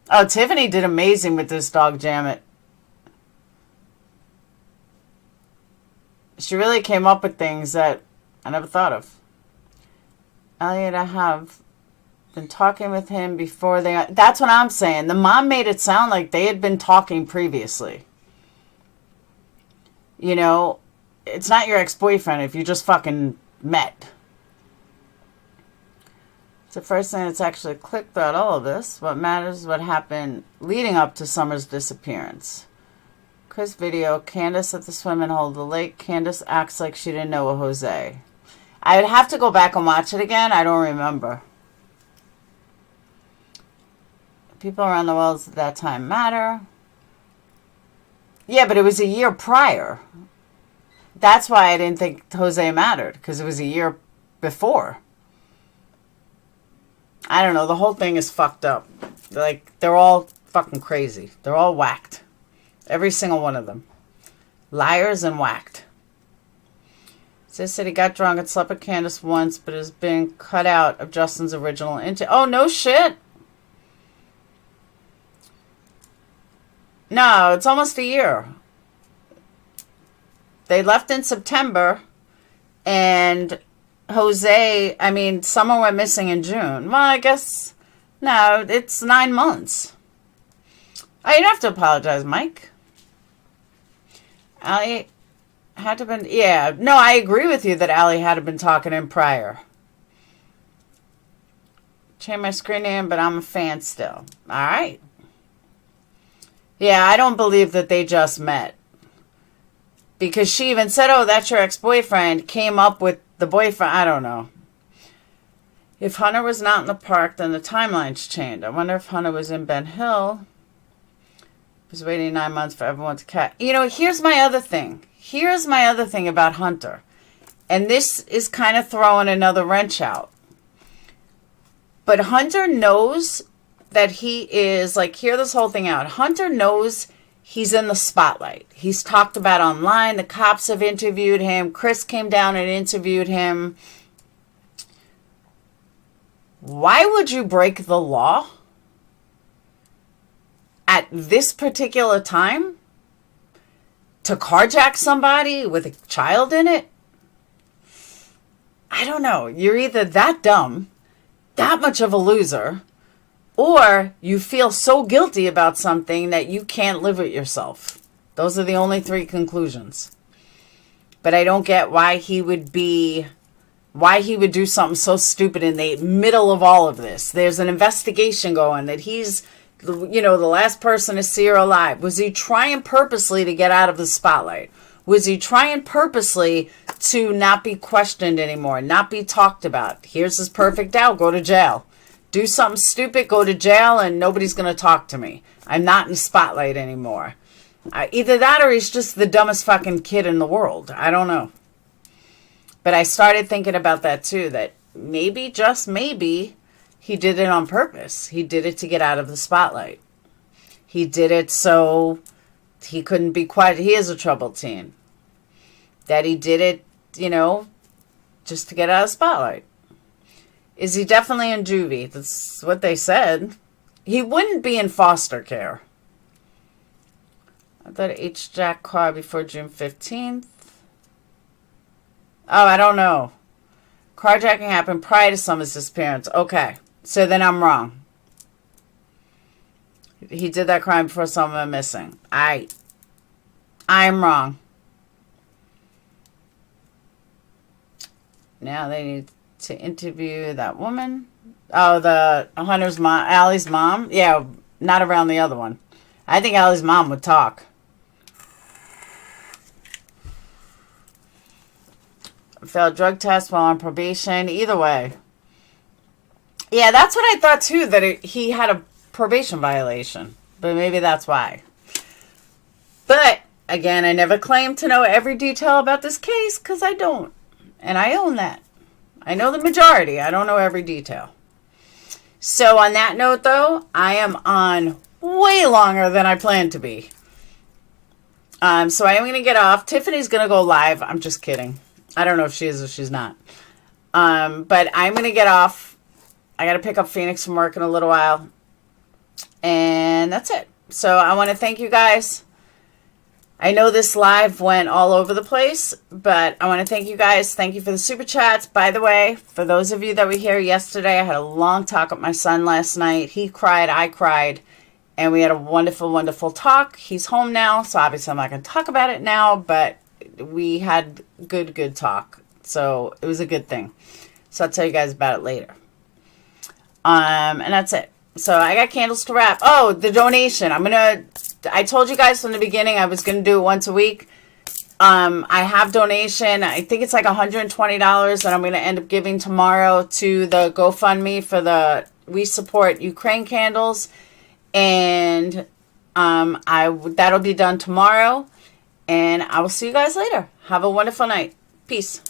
Oh, Tiffany did amazing with this dog, Jamet. She really came up with things that I never thought of. Allie and I have been talking with him before they... That's what I'm saying. The mom made it sound like they had been talking previously. You know, it's not your ex-boyfriend if you just fucking met. It's the first thing that's actually clicked throughout all of this. What matters is what happened leading up to Summer's disappearance. Chris video, Candace at the swimming hole of the lake. Candace acts like she didn't know a Jose. I would have to go back and watch it again. I don't remember. People around the world at that time matter. Yeah, but it was a year prior. That's why I didn't think Jose mattered, because it was a year before. I don't know. The whole thing is fucked up. Like, they're all fucking crazy. They're all whacked. Every single one of them. Liars and whacked. Sis said he got drunk and slept with Candace once, but has been cut out of Justin's original interview. Oh, no shit. No, it's almost a year. They left in September, and Summer went missing in June. Well, I guess, no, it's 9 months. Oh, you don't have to apologize, Mike. Allie had to been, yeah. No, I agree with you that Allie had to been talking in prior. Change my screen name, but I'm a fan still. All right. Yeah, I don't believe that they just met. Because she even said, oh, that's your ex-boyfriend, came up with the boyfriend. I don't know. If Hunter was not in the park, then the timeline's changed. I wonder if Hunter was in Ben Hill. Was waiting 9 months for everyone to catch. You know, here's my other thing. Here's my other thing about Hunter. And this is kind of throwing another wrench out. But Hunter knows that he is, like, hear this whole thing out. Hunter knows he's in the spotlight. He's talked about online. The cops have interviewed him. Chris came down and interviewed him. Why would you break the law at this particular time to carjack somebody with a child in it? I don't know. You're either that dumb, that much of a loser, or you feel so guilty about something that you can't live with yourself. Those are the only 3 conclusions. But I don't get why he would do something so stupid in the middle of all of this. There's an investigation going that he's, the last person to see her alive. Was he trying purposely to get out of the spotlight? Was he trying purposely to not be questioned anymore, not be talked about? Here's his perfect out. Go to jail. Do something stupid, go to jail, and nobody's going to talk to me. I'm not in the spotlight anymore. Either that or he's just the dumbest fucking kid in the world. I don't know. But I started thinking about that too, that maybe, just maybe, he did it on purpose. He did it to get out of the spotlight. He did it so he couldn't be quiet. He is a troubled teen. That he did it, you know, just to get out of the spotlight. Is he definitely in juvie? That's what they said. He wouldn't be in foster care. I thought H-Jack car before June 15th. Oh, I don't know. Carjacking happened prior to someone's disappearance. Okay, so then I'm wrong. He did that crime before someone went missing. I'm wrong. Now they need to interview that woman. Oh, the Hunter's mom, Allie's mom. Yeah, not around the other one. I think Allie's mom would talk. Failed drug test while on probation. Either way. Yeah, that's what I thought too, that he had a probation violation. But maybe that's why. But, again, I never claimed to know every detail about this case because I don't. And I own that. I know the majority. I don't know every detail. So on that note, though, I am on way longer than I planned to be. So I am going to get off. Tiffany's going to go live. I'm just kidding. I don't know if she is or she's not. But I'm going to get off. I got to pick up Phoenix from work in a little while. And that's it. So I want to thank you guys. I know this live went all over the place, but I want to thank you guys. Thank you for the super chats. By the way, for those of you that were here yesterday, I had a long talk with my son last night. He cried, I cried, and we had a wonderful, wonderful talk. He's home now, so obviously I'm not going to talk about it now, but we had good talk. So it was a good thing. So I'll tell you guys about it later. And that's it. So I got candles to wrap. Oh, the donation. I told you guys from the beginning I was going to do it once a week. I have donation. I think it's like $120 that I'm going to end up giving tomorrow to the GoFundMe for the We Support Ukraine candles. And that'll be done tomorrow. And I will see you guys later. Have a wonderful night. Peace.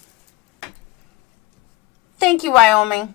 Thank you, Wyoming.